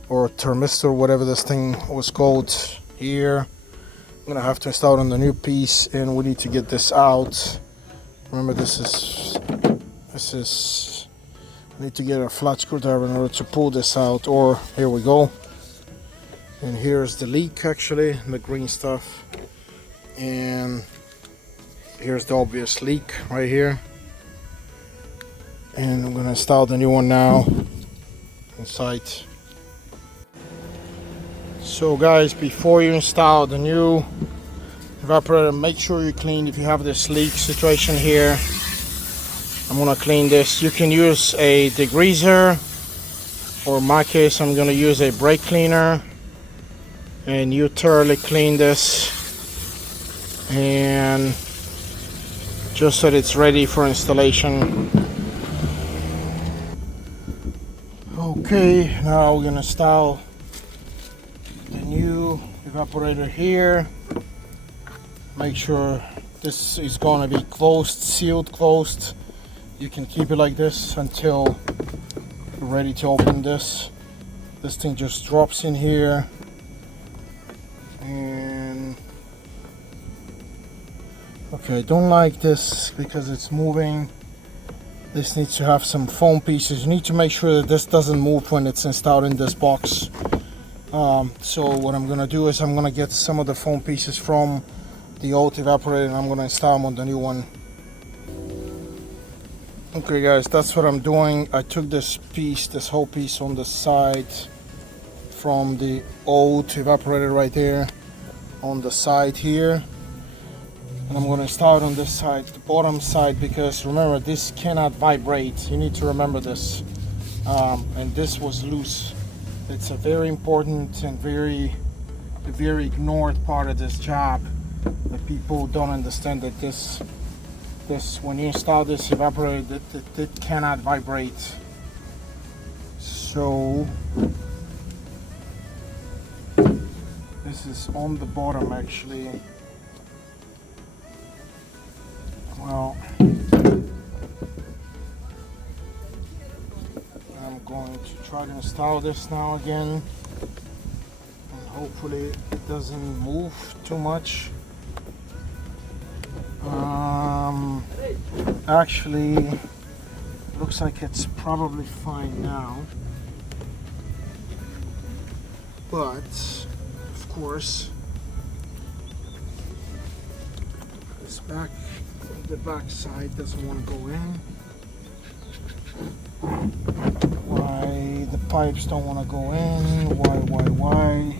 or thermistor, whatever this thing was called here. I'm gonna have to install it on the new piece, and we need to get this out. Remember, this is I need to get a flat screwdriver in order to pull this out. Or here we go, and here's the leak, actually, the green stuff, and here's the obvious leak right here. And I'm gonna install the new one now inside. So guys, before you install the new evaporator, make sure you clean. If you have this leak situation here, I'm gonna clean this. You can use a degreaser, or in my case I'm gonna use a brake cleaner, and you thoroughly clean this, and just so that it's ready for installation. Okay, now we're gonna install the new evaporator here. Make sure this is gonna be closed, sealed closed. You can keep it like this until you're ready to open this. This thing just drops in here, and okay, I don't like this because it's moving. This needs to have some foam pieces. You need to make sure that this doesn't move when it's installed in this box. So what I'm gonna do is I'm gonna get some of the foam pieces from the old evaporator, and I'm gonna install them on the new one. Okay guys, that's what I'm doing. I took this piece, this whole piece on the side from the old evaporator right there on the side here. And I'm going to install it on this side, the bottom side, because remember, this cannot vibrate. You need to remember this. And this was loose. It's a very important and very ignored part of this job, that people don't understand, that this when you install this evaporator, that it cannot vibrate. So this is on the bottom, actually. Well, I'm going to try to install this now again, and hopefully it doesn't move too much. Actually, looks like it's probably fine now. But, of course, the back side doesn't want to go in. Why the pipes don't want to go in? Why?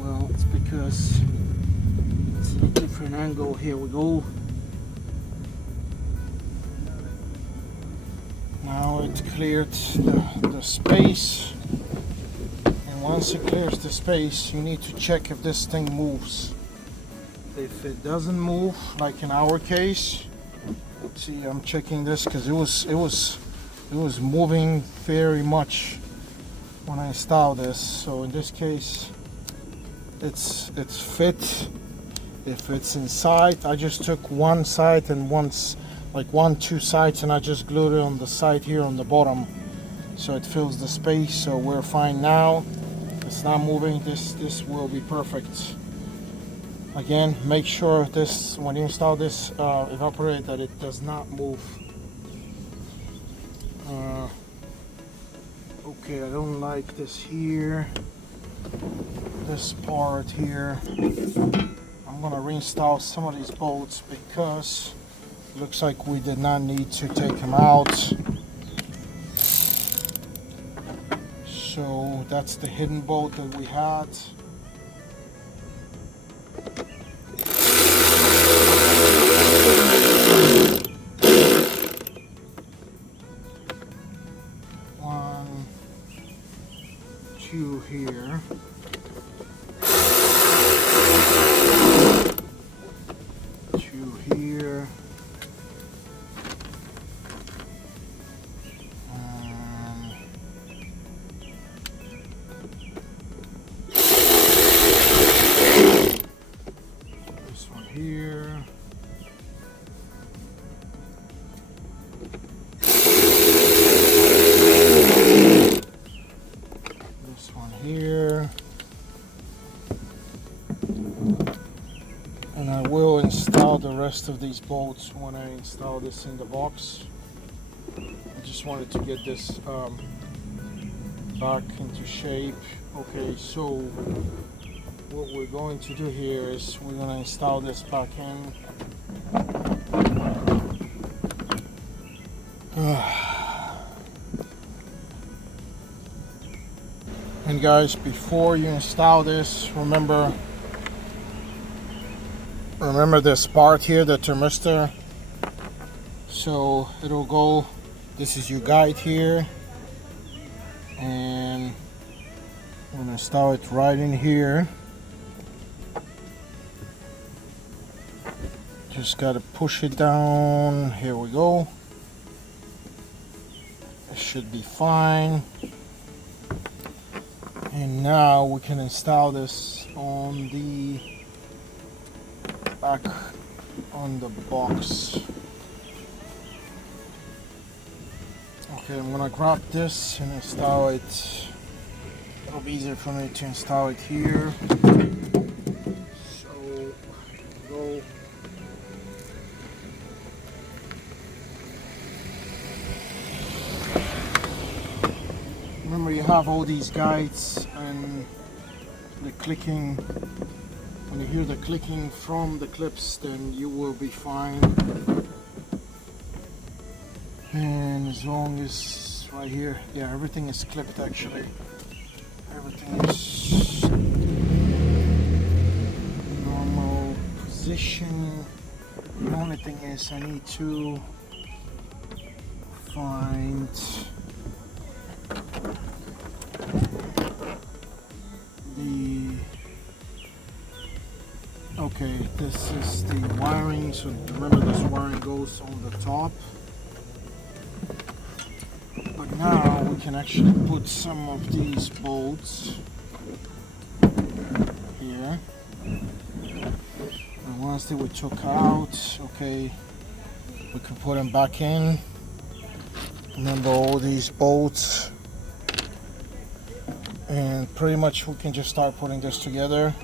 Well, it's because it's a different angle. Here we go. Now it cleared the space. And once it clears the space, you need to check if this thing moves. If it doesn't move, like in our case, see, I'm checking this because it was moving very much when I installed this. So in this case, it's fit. If it's inside, I just took one side and two sides, and I just glued it on the side here on the bottom, so it fills the space. So we're fine now. It's not moving. This will be perfect. Again, make sure this, when you install this evaporator, that it does not move. Okay, I don't like this here. This part here. I'm gonna reinstall some of these bolts because it looks like we did not need to take them out. So that's the hidden bolt that we had. One, two here. Two here. This one here. This one here. And I will install the rest of these bolts when I install this in the box. I just wanted to get this back into shape. Okay, so what we're going to do here is we're going to install this back in. And guys, before you install this, remember this part here, the thermistor. So it'll go, this is your guide here, and I'm gonna install it right in here. Just gotta push it down. Here we go. It should be fine. And now we can install this on the back on the box. Okay, I'm gonna grab this and install it. It'll be easier for me to install it here. So go. Remember, you have all these guides and the clicking. When you hear the clicking from the clips, then you will be fine. And as long as right here, yeah, everything is clipped actually. Everything is normal position. The only thing is I need to find okay, this is the wiring, so remember this wiring goes on the top. But now we can actually put some of these bolts here. And once they were took out, okay, we can put them back in. Remember all these bolts. And pretty much we can just start putting this together.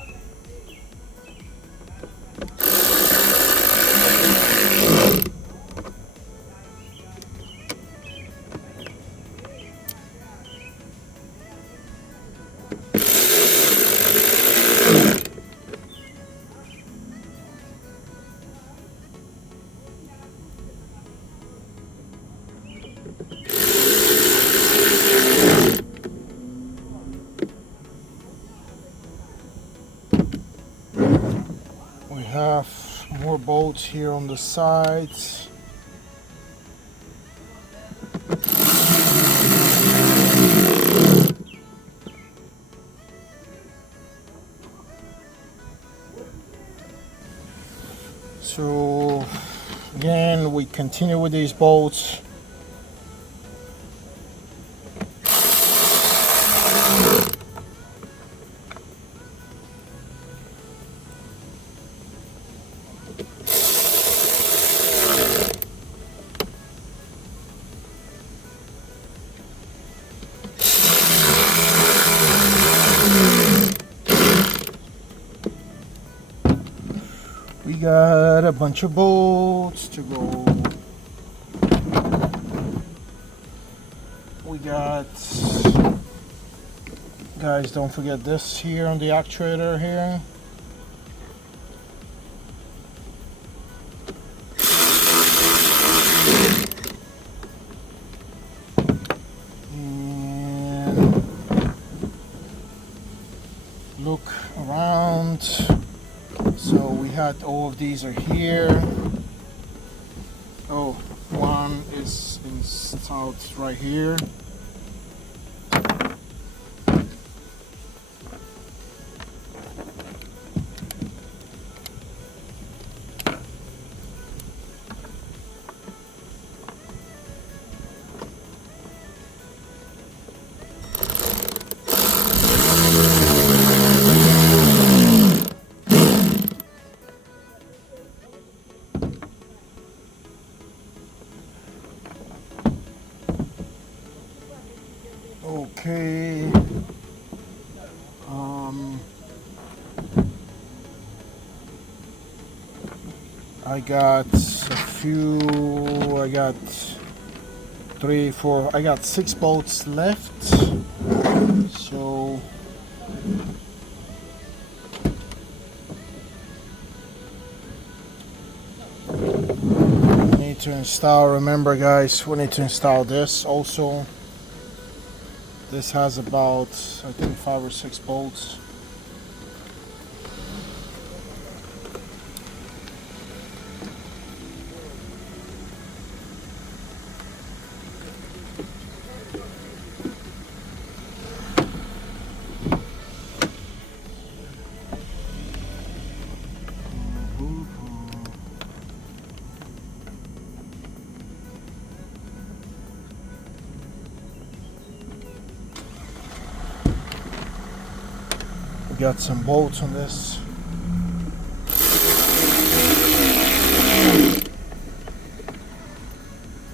bolts here on the sides. So again, we continue with these bolts. We got a bunch of bolts to go. We got, guys, don't forget this here on the actuator here. And look around. So we had all of these are here. Oh, one is installed right here. Okay. I got a few, I got 3, 4, I got 6 bolts left. So we need to install, remember guys, we need to install this also. This has about, I think, 5 or 6 bolts. Got some bolts on this.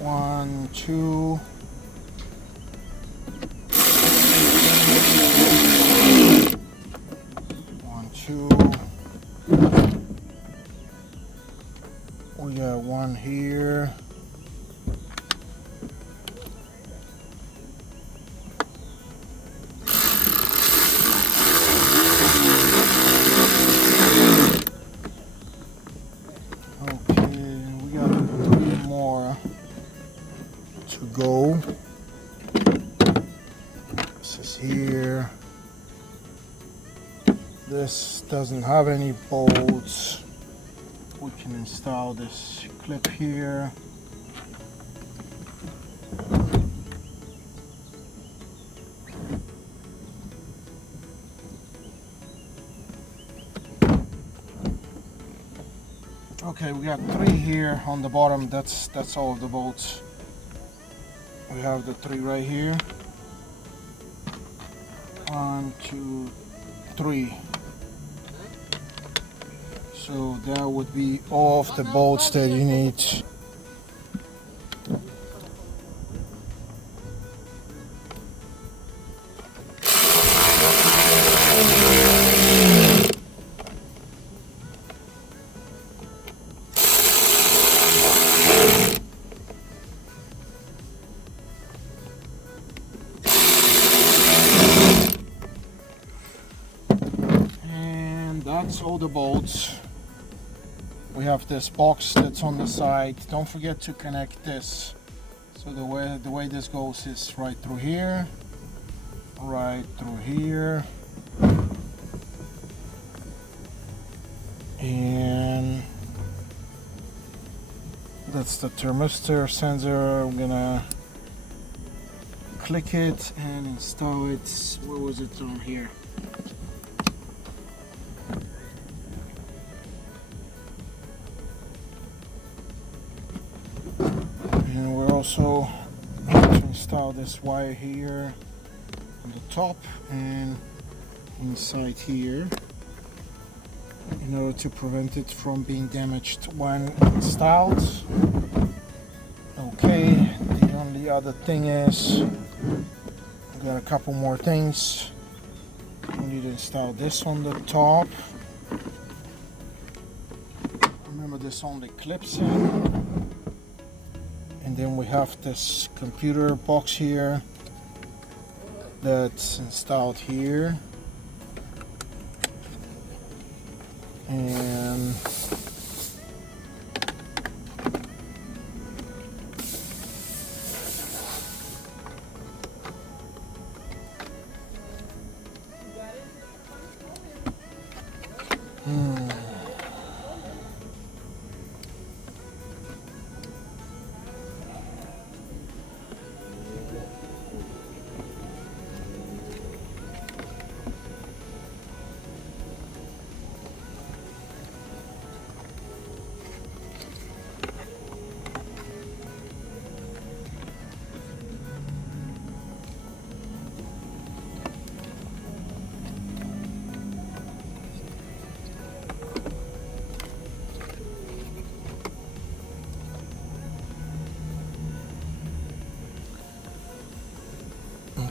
One, two. One, two. We got one here. Go. This is here. This doesn't have any bolts. We can install this clip here. Okay, we got 3 here on the bottom. That's all of the bolts. We have the 3 right here. 1, 2, 3. So that would be all of the bolts that you need. That's all the bolts. We have this box that's on the side. Don't forget to connect this. So the way this goes is right through here, right through here, and That's the thermistor sensor. I'm gonna click it and install it. Where was it on here? And we're also going to install this wire here on the top and inside here in order to prevent it from being damaged when installed. Okay, the only other thing is we got a couple more things. We need to install this on the top. Remember, this only clips in. And then we have this computer box here that's installed here. And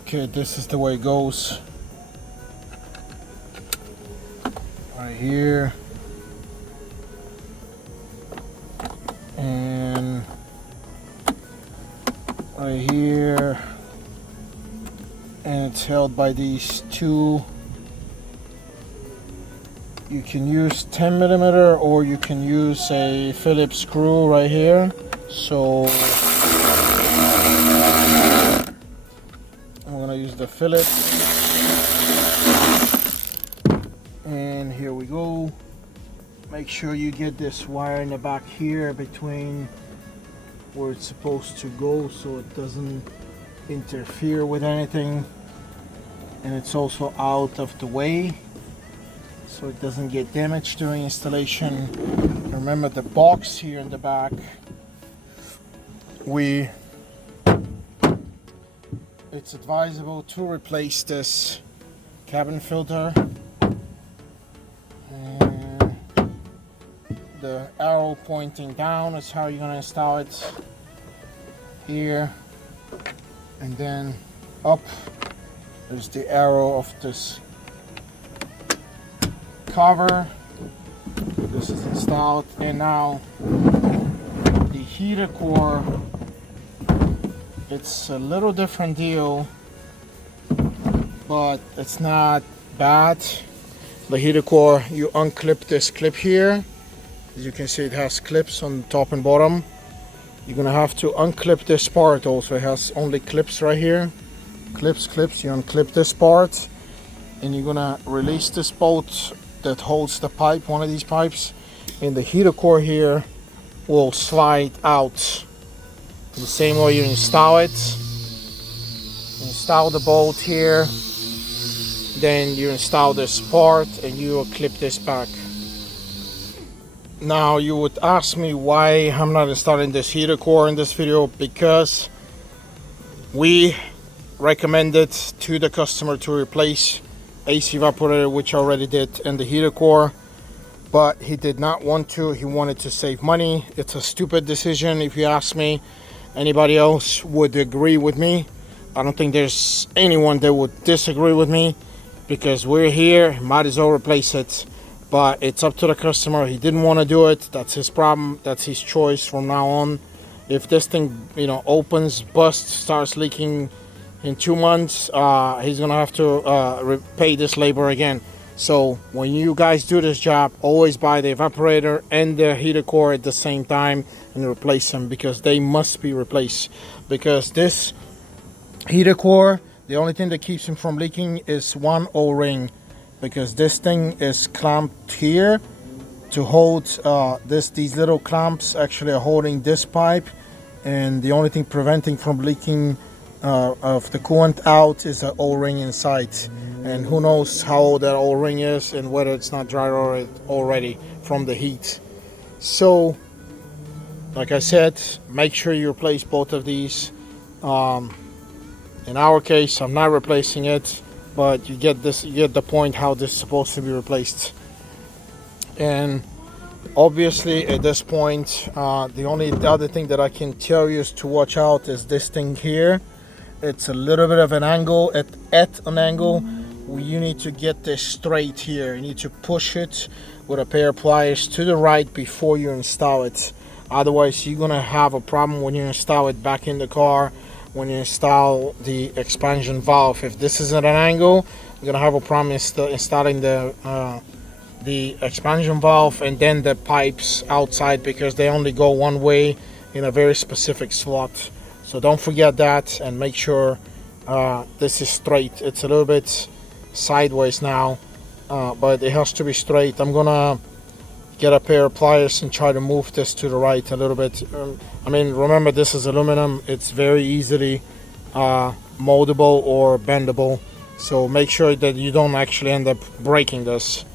okay, this is the way it goes. Right here. And right here. And it's held by these two. You can use 10mm or you can use a Phillips screw right here. So I'm gonna use the Phillips, and here we go. Make sure you get this wire in the back here between where it's supposed to go so it doesn't interfere with anything, and it's also out of the way so it doesn't get damaged during installation. Remember the box here in the back, it's advisable to replace this cabin filter. And the arrow pointing down is how you're going to install it here, and then up there's the arrow of this cover. This is installed, and now the heater core, it's a little different deal, but it's not bad. The heater core, you unclip this clip here. As you can see, it has clips on the top and bottom. You're gonna have to unclip this part also. It has only clips right here. Clips. You unclip this part, and you're gonna release this bolt that holds the pipe, one of these pipes, and the heater core here will slide out. The same way you install it. Install the bolt here, then you install this part and you will clip this back. Now you would ask me why I'm not installing this heater core in this video, because we recommended to the customer to replace AC evaporator, which I already did, and the heater core, but he did not want to. He wanted to save money. It's a stupid decision if you ask me. Anybody else would agree with me. I don't think there's anyone that would disagree with me, because we're here, might as well replace it. But it's up to the customer. He didn't want to do it. That's his problem. That's his choice from now on. If this thing, opens, busts, starts leaking in 2 months, he's gonna have to pay this labor again. So when you guys do this job, always buy the evaporator and the heater core at the same time and replace them, because they must be replaced. Because this heater core, the only thing that keeps him from leaking is one O-ring, because this thing is clamped here to hold these little clamps actually are holding this pipe, and the only thing preventing from leaking of the coolant out is the O-ring inside. And who knows how old that O-ring is and whether it's not dry already from the heat. So like I said, make sure you replace both of these. In our case, I'm not replacing it, but you get the point how this is supposed to be replaced. And obviously at this point, the other thing that I can tell you is to watch out is this thing here. It's a little bit of an angle, at an angle. You need to get this straight here. You need to push it with a pair of pliers to the right before you install it. Otherwise you're gonna have a problem when you install it back in the car, when you install the expansion valve. If this is at an angle, you're gonna have a problem installing the expansion valve and then the pipes outside, because they only go one way in a very specific slot. So don't forget that, and make sure this is straight. It's a little bit sideways now, but it has to be straight. I'm gonna get a pair of pliers and try to move this to the right a little bit. I mean, remember, this is aluminum. It's very easily moldable or bendable, so make sure that you don't actually end up breaking this.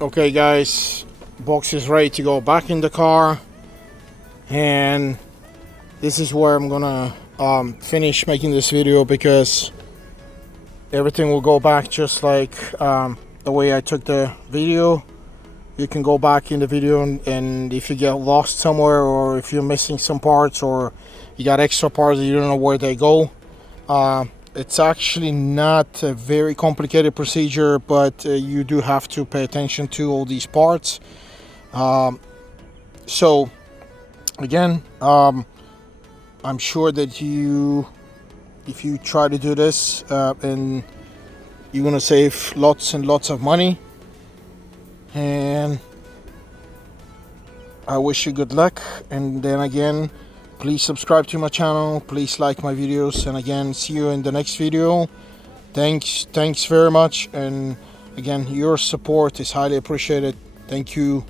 Okay guys, box is ready to go back in the car, and this is where I'm gonna finish making this video, because everything will go back just like the way I took the video. You can go back in the video, and if you get lost somewhere, or if you're missing some parts, or you got extra parts that you don't know where they go, it's actually not a very complicated procedure, but you do have to pay attention to all these parts. So again, I'm sure that if you try to do this, and you're gonna save lots and lots of money. And I wish you good luck. And then again, please subscribe to my channel, please like my videos, and again, see you in the next video. Thanks very much, and again, your support is highly appreciated. Thank you.